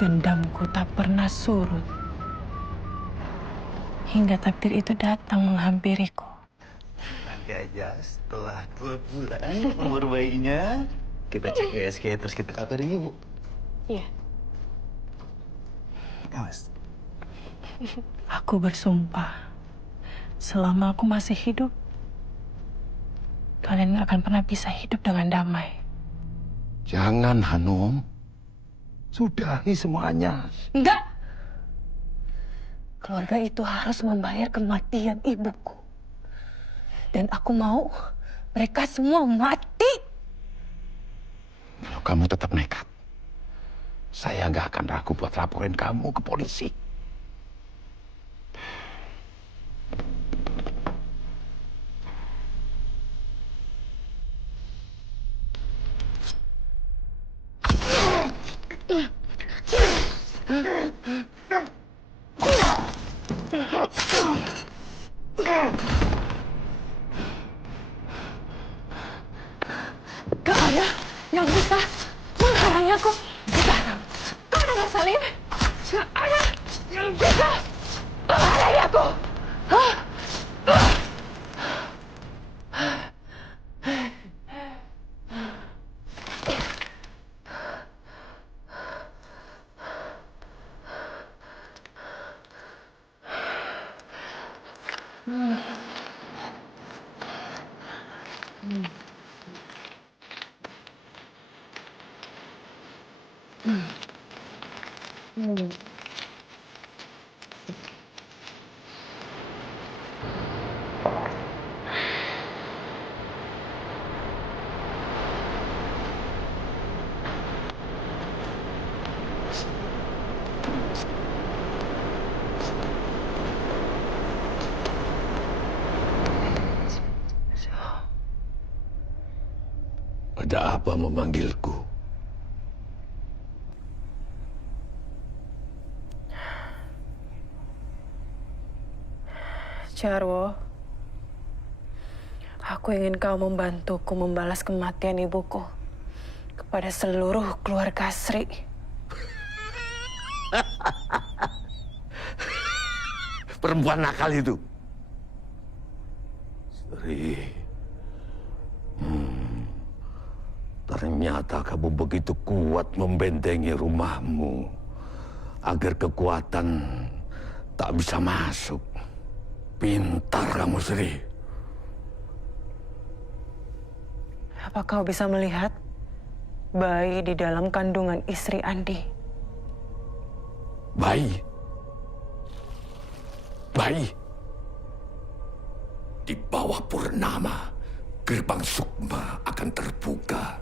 Dendamku tak pernah surut. Hingga takdir itu datang menghampiriku. Nanti aja setelah 2 bulan umur bayinya, kita cek USG terus kita kabarin ibu. Iya. Awas. Aku bersumpah, selama aku masih hidup, kalian gak akan pernah bisa hidup dengan damai. Jangan, Hanum. Sudahi semuanya. Enggak! Keluarga itu harus membayar kematian ibuku. Dan aku mau mereka semua mati. Kalau kamu tetap nekat, saya nggak akan ragu buat laporin kamu ke polisi. Gak ada yang bisa menghalangi aku. Sekarang, kau dengar Salim? Gak ada yang bisa menghalangi aku. Ada apa memanggilku? Jarwo, aku ingin kau membantuku membalas kematian ibuku kepada seluruh keluarga Sri. Perempuan nakal itu. Sri. Ternyata kamu begitu kuat membentengi rumahmu agar kekuatan tak bisa masuk. Pintar kamu, Sri. Apa kau bisa melihat bayi di dalam kandungan istri Andi? Bayi? Bayi? Di bawah Purnama, gerbang Sukma akan terbuka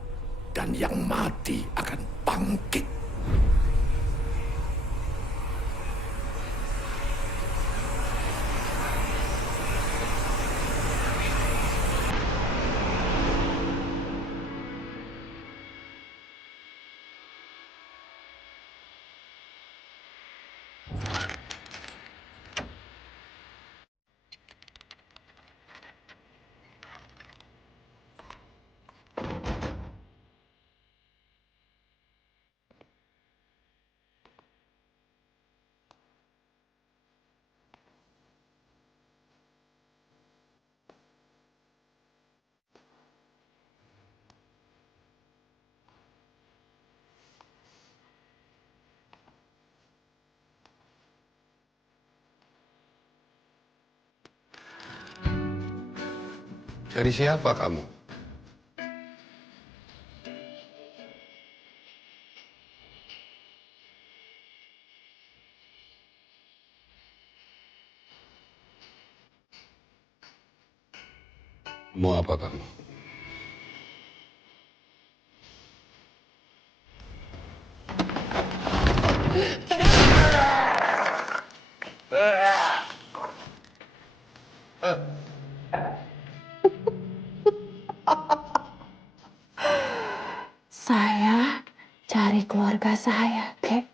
dan yang mati akan bangkit. Dari siapa kamu? Mau apa kamu? Saya cari keluarga saya, Kek.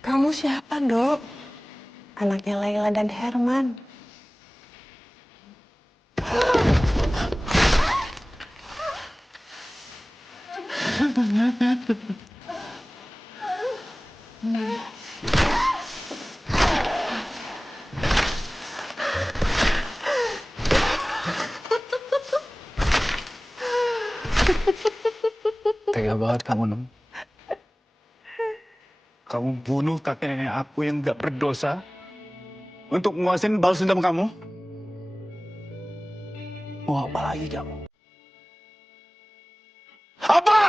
Kamu siapa, Dok? Anaknya Laila dan Herman. Tega banget kamu, Nom. Kamu bunuh kakek nenek aku yang gak berdosa untuk menguasain balas dendam kamu. Mau apa lagi kamu? Apa?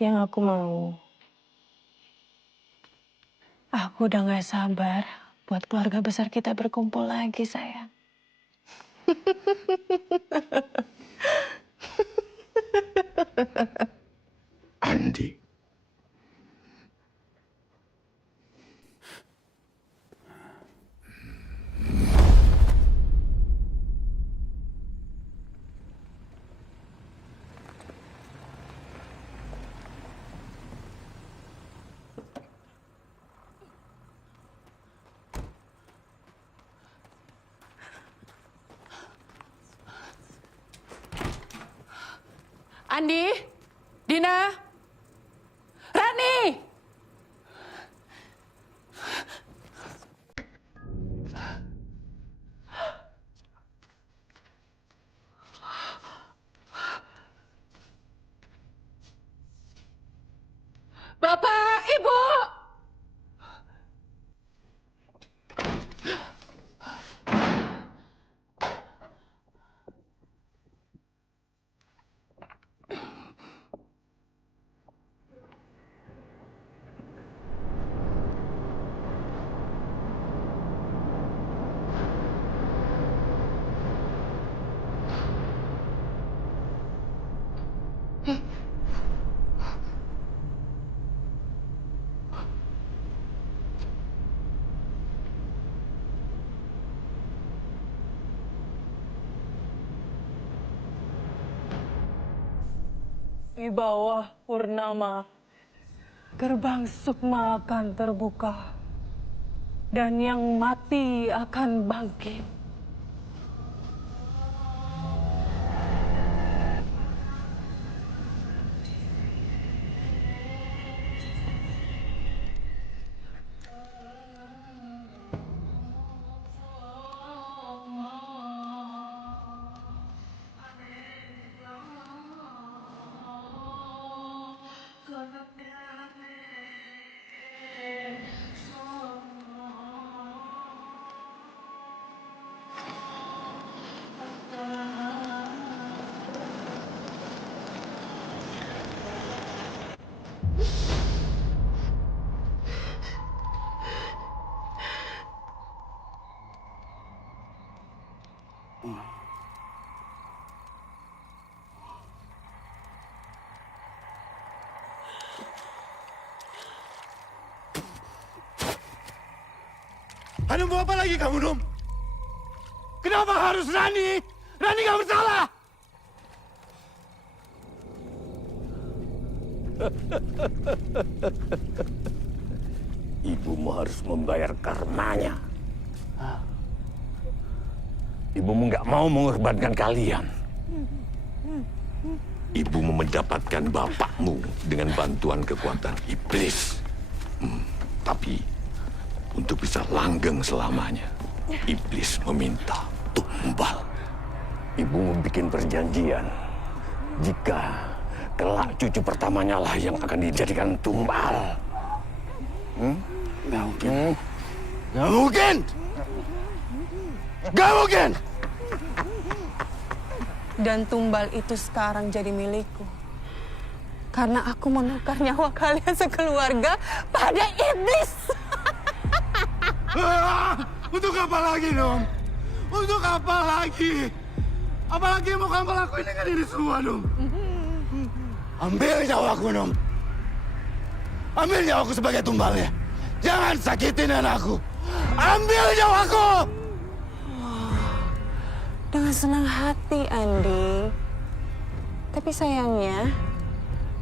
Yang aku mau, aku udah gak sabar buat keluarga besar kita berkumpul lagi, sayang. Andi. Andi, Dina, Rani. Bapak, Ibu. Di bawah purnama, gerbang sukma akan terbuka, dan yang mati akan bangkit. Hanum, mau apa lagi kamu, Num? Kenapa harus Rani? Rani gak bersalah! Ibumu harus membayar karmanya. Ibumu nggak mau mengorbankan kalian. Ibumu mendapatkan bapakmu dengan bantuan kekuatan iblis. Tapi untuk bisa langgeng selamanya, iblis meminta tumbal. Ibumu bikin perjanjian. Jika kelak cucu pertamanya lah yang akan dijadikan tumbal. Nggak mungkin. Nggak mungkin! Nggak mungkin! Dan tumbal itu sekarang jadi milikku. Karena aku menukar nyawa kalian sekeluarga pada iblis. Untuk apa lagi, Num? Untuk apa lagi? Apalagi yang mau kamu lakuin dengan ini semua, Num? Ambil nyawaku, Num. Ambil nyawaku sebagai tumbalnya. Jangan sakitin anakku. Ambil nyawaku! Dengan senang hati, Andi. Tapi sayangnya,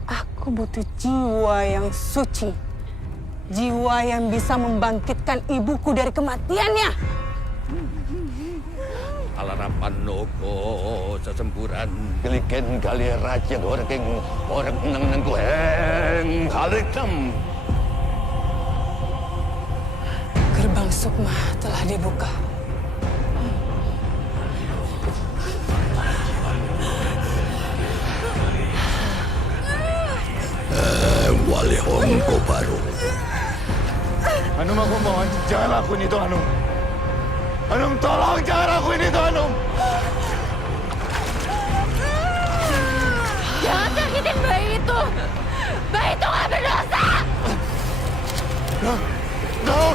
aku butuh jiwa yang suci. Jiwa yang bisa membangkitkan ibuku dari kematiannya. Alarapan noko sesemburan geliken kali raja orang nang kueng halikem. Gerbang sukma telah dibuka. Wali Hongko baru. Hanum, aku mohon, jangan lakuin itu, Hanum. Hanum, tolong jangan lakuin itu, Hanum. Jangan sakitin bayi itu. Bayi itu gak berdosa. No.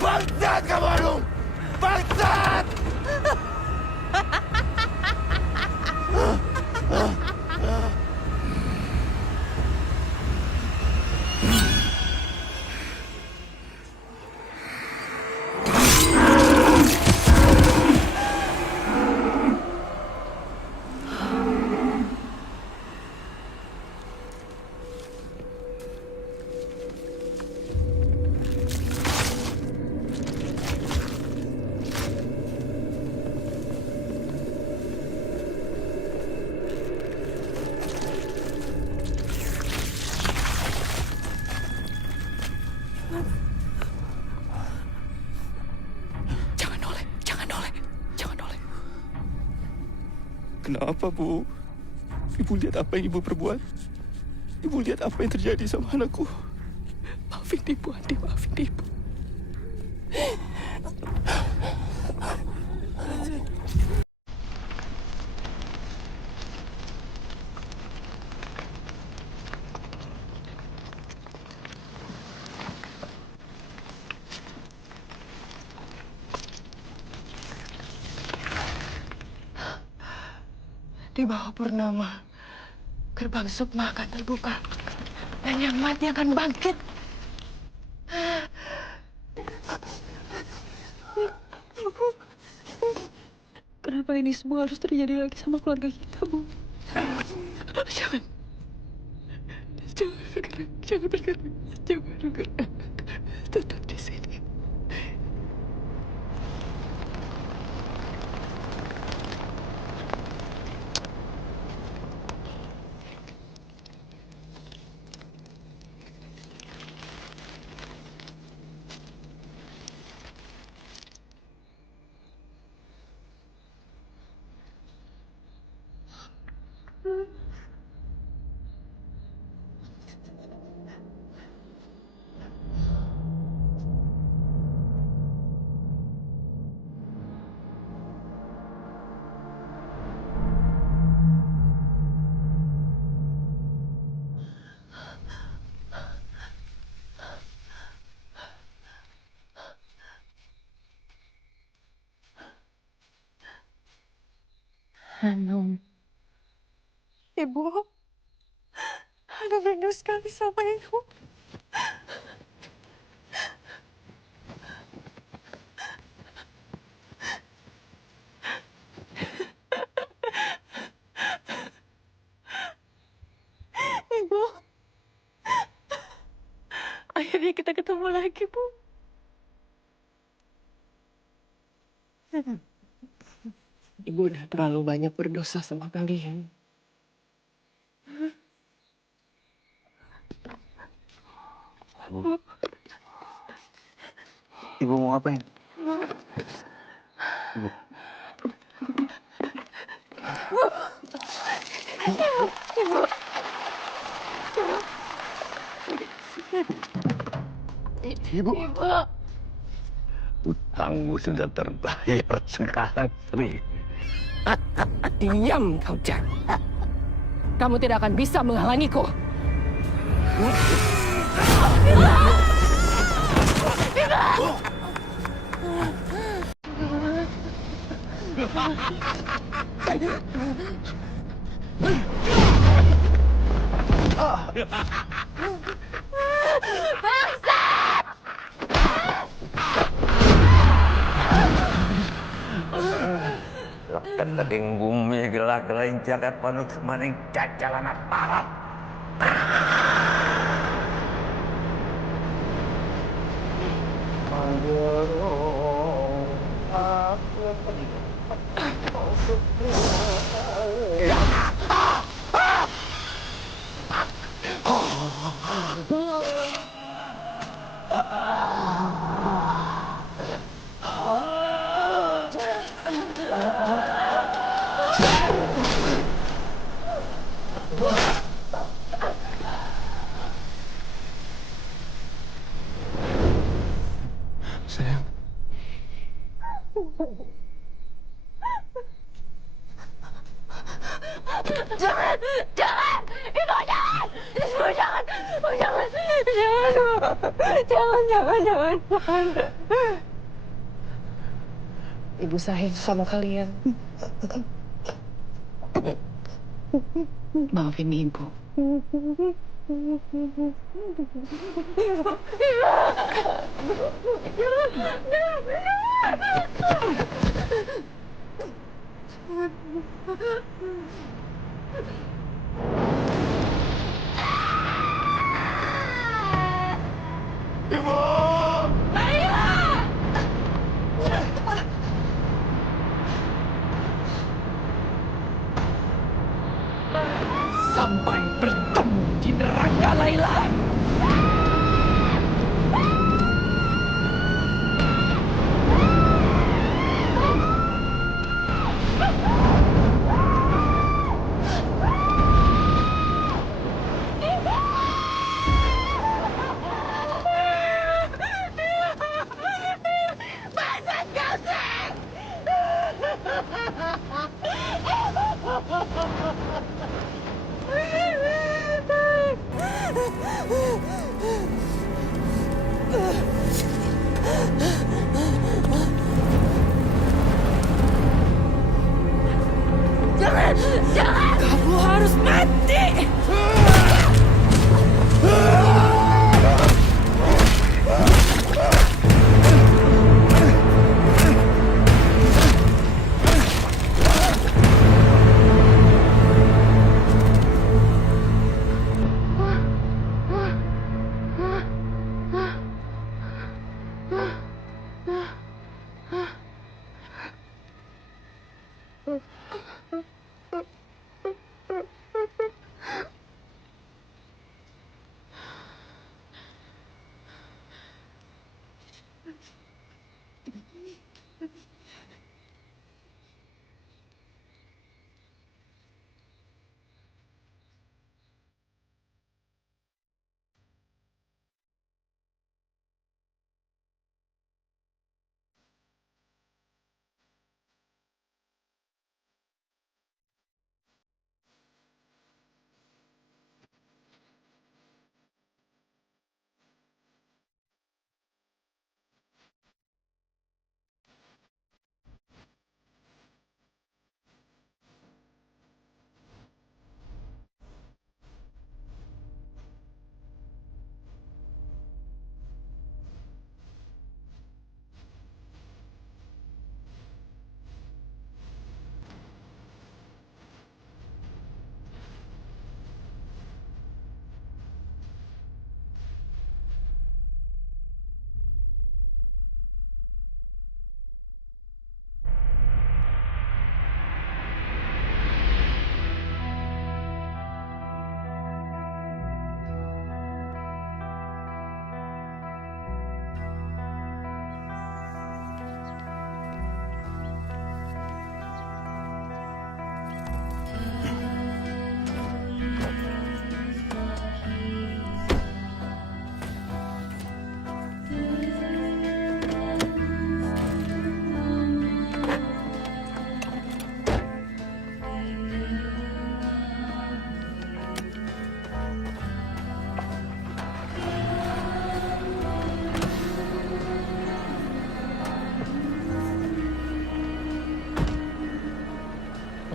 Bangsat kamu, Hanum! Bangsat! Kenapa, Bu? Ibu lihat apa yang Ibu perbuat? Ibu lihat apa yang terjadi sama anakku? Maafin Ibu, Andi, maafin Ibu. Di bawah purnama, gerbang sukma akan terbuka. Dan yang mati akan bangkit. Kenapa ini semua harus terjadi lagi sama keluarga kita, Bu? Jangan. Jangan bergerak. Jangan bergerak. Tetap di sini. Hanum. Ibu. Hanum rindu sekali sama Ibu. Ibu. Akhirnya kita ketemu lagi, Bu. Ibu udah terlalu banyak berdosa sama kalian. Ibu mau ngapain? Ibu. Ibu. Utangmu sudah terbayar sekarang, Sri. Diam kau, Jan. Kamu tidak akan bisa menghalangiku. Lakan tading bumi gelak lain jagat panuk semaning cacalan aparat. Sayang. Jangan! Jangan! Ibu jangan! Ibu jangan! Oh, jangan! Jangan! Jangan! Ibu sayang sama kalian. Maafin Ibu. Sampai bertemu di neraka Laila.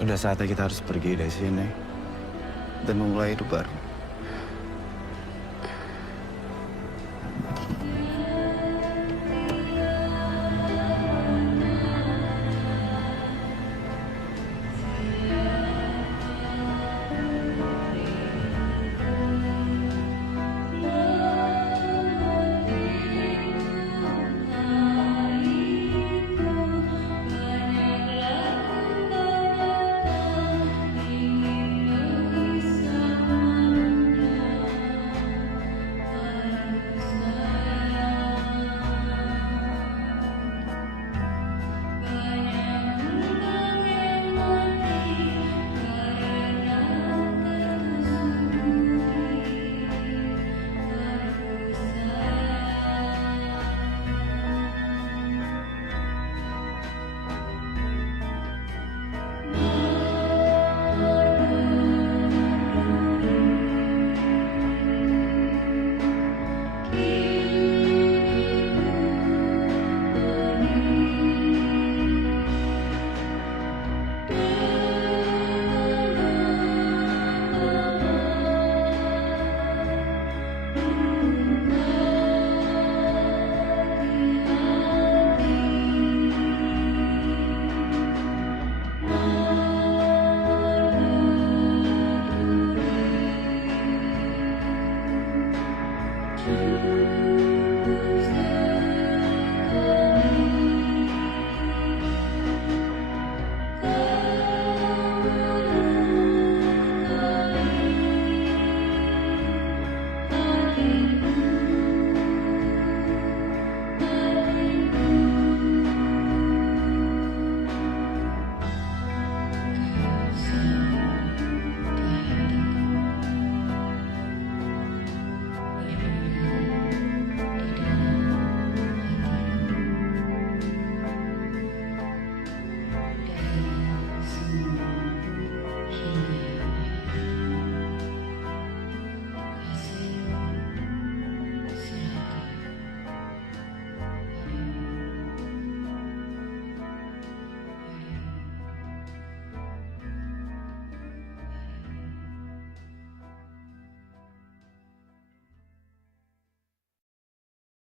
Udah saatnya kita harus pergi dari sini dan memulai hidup baru. you.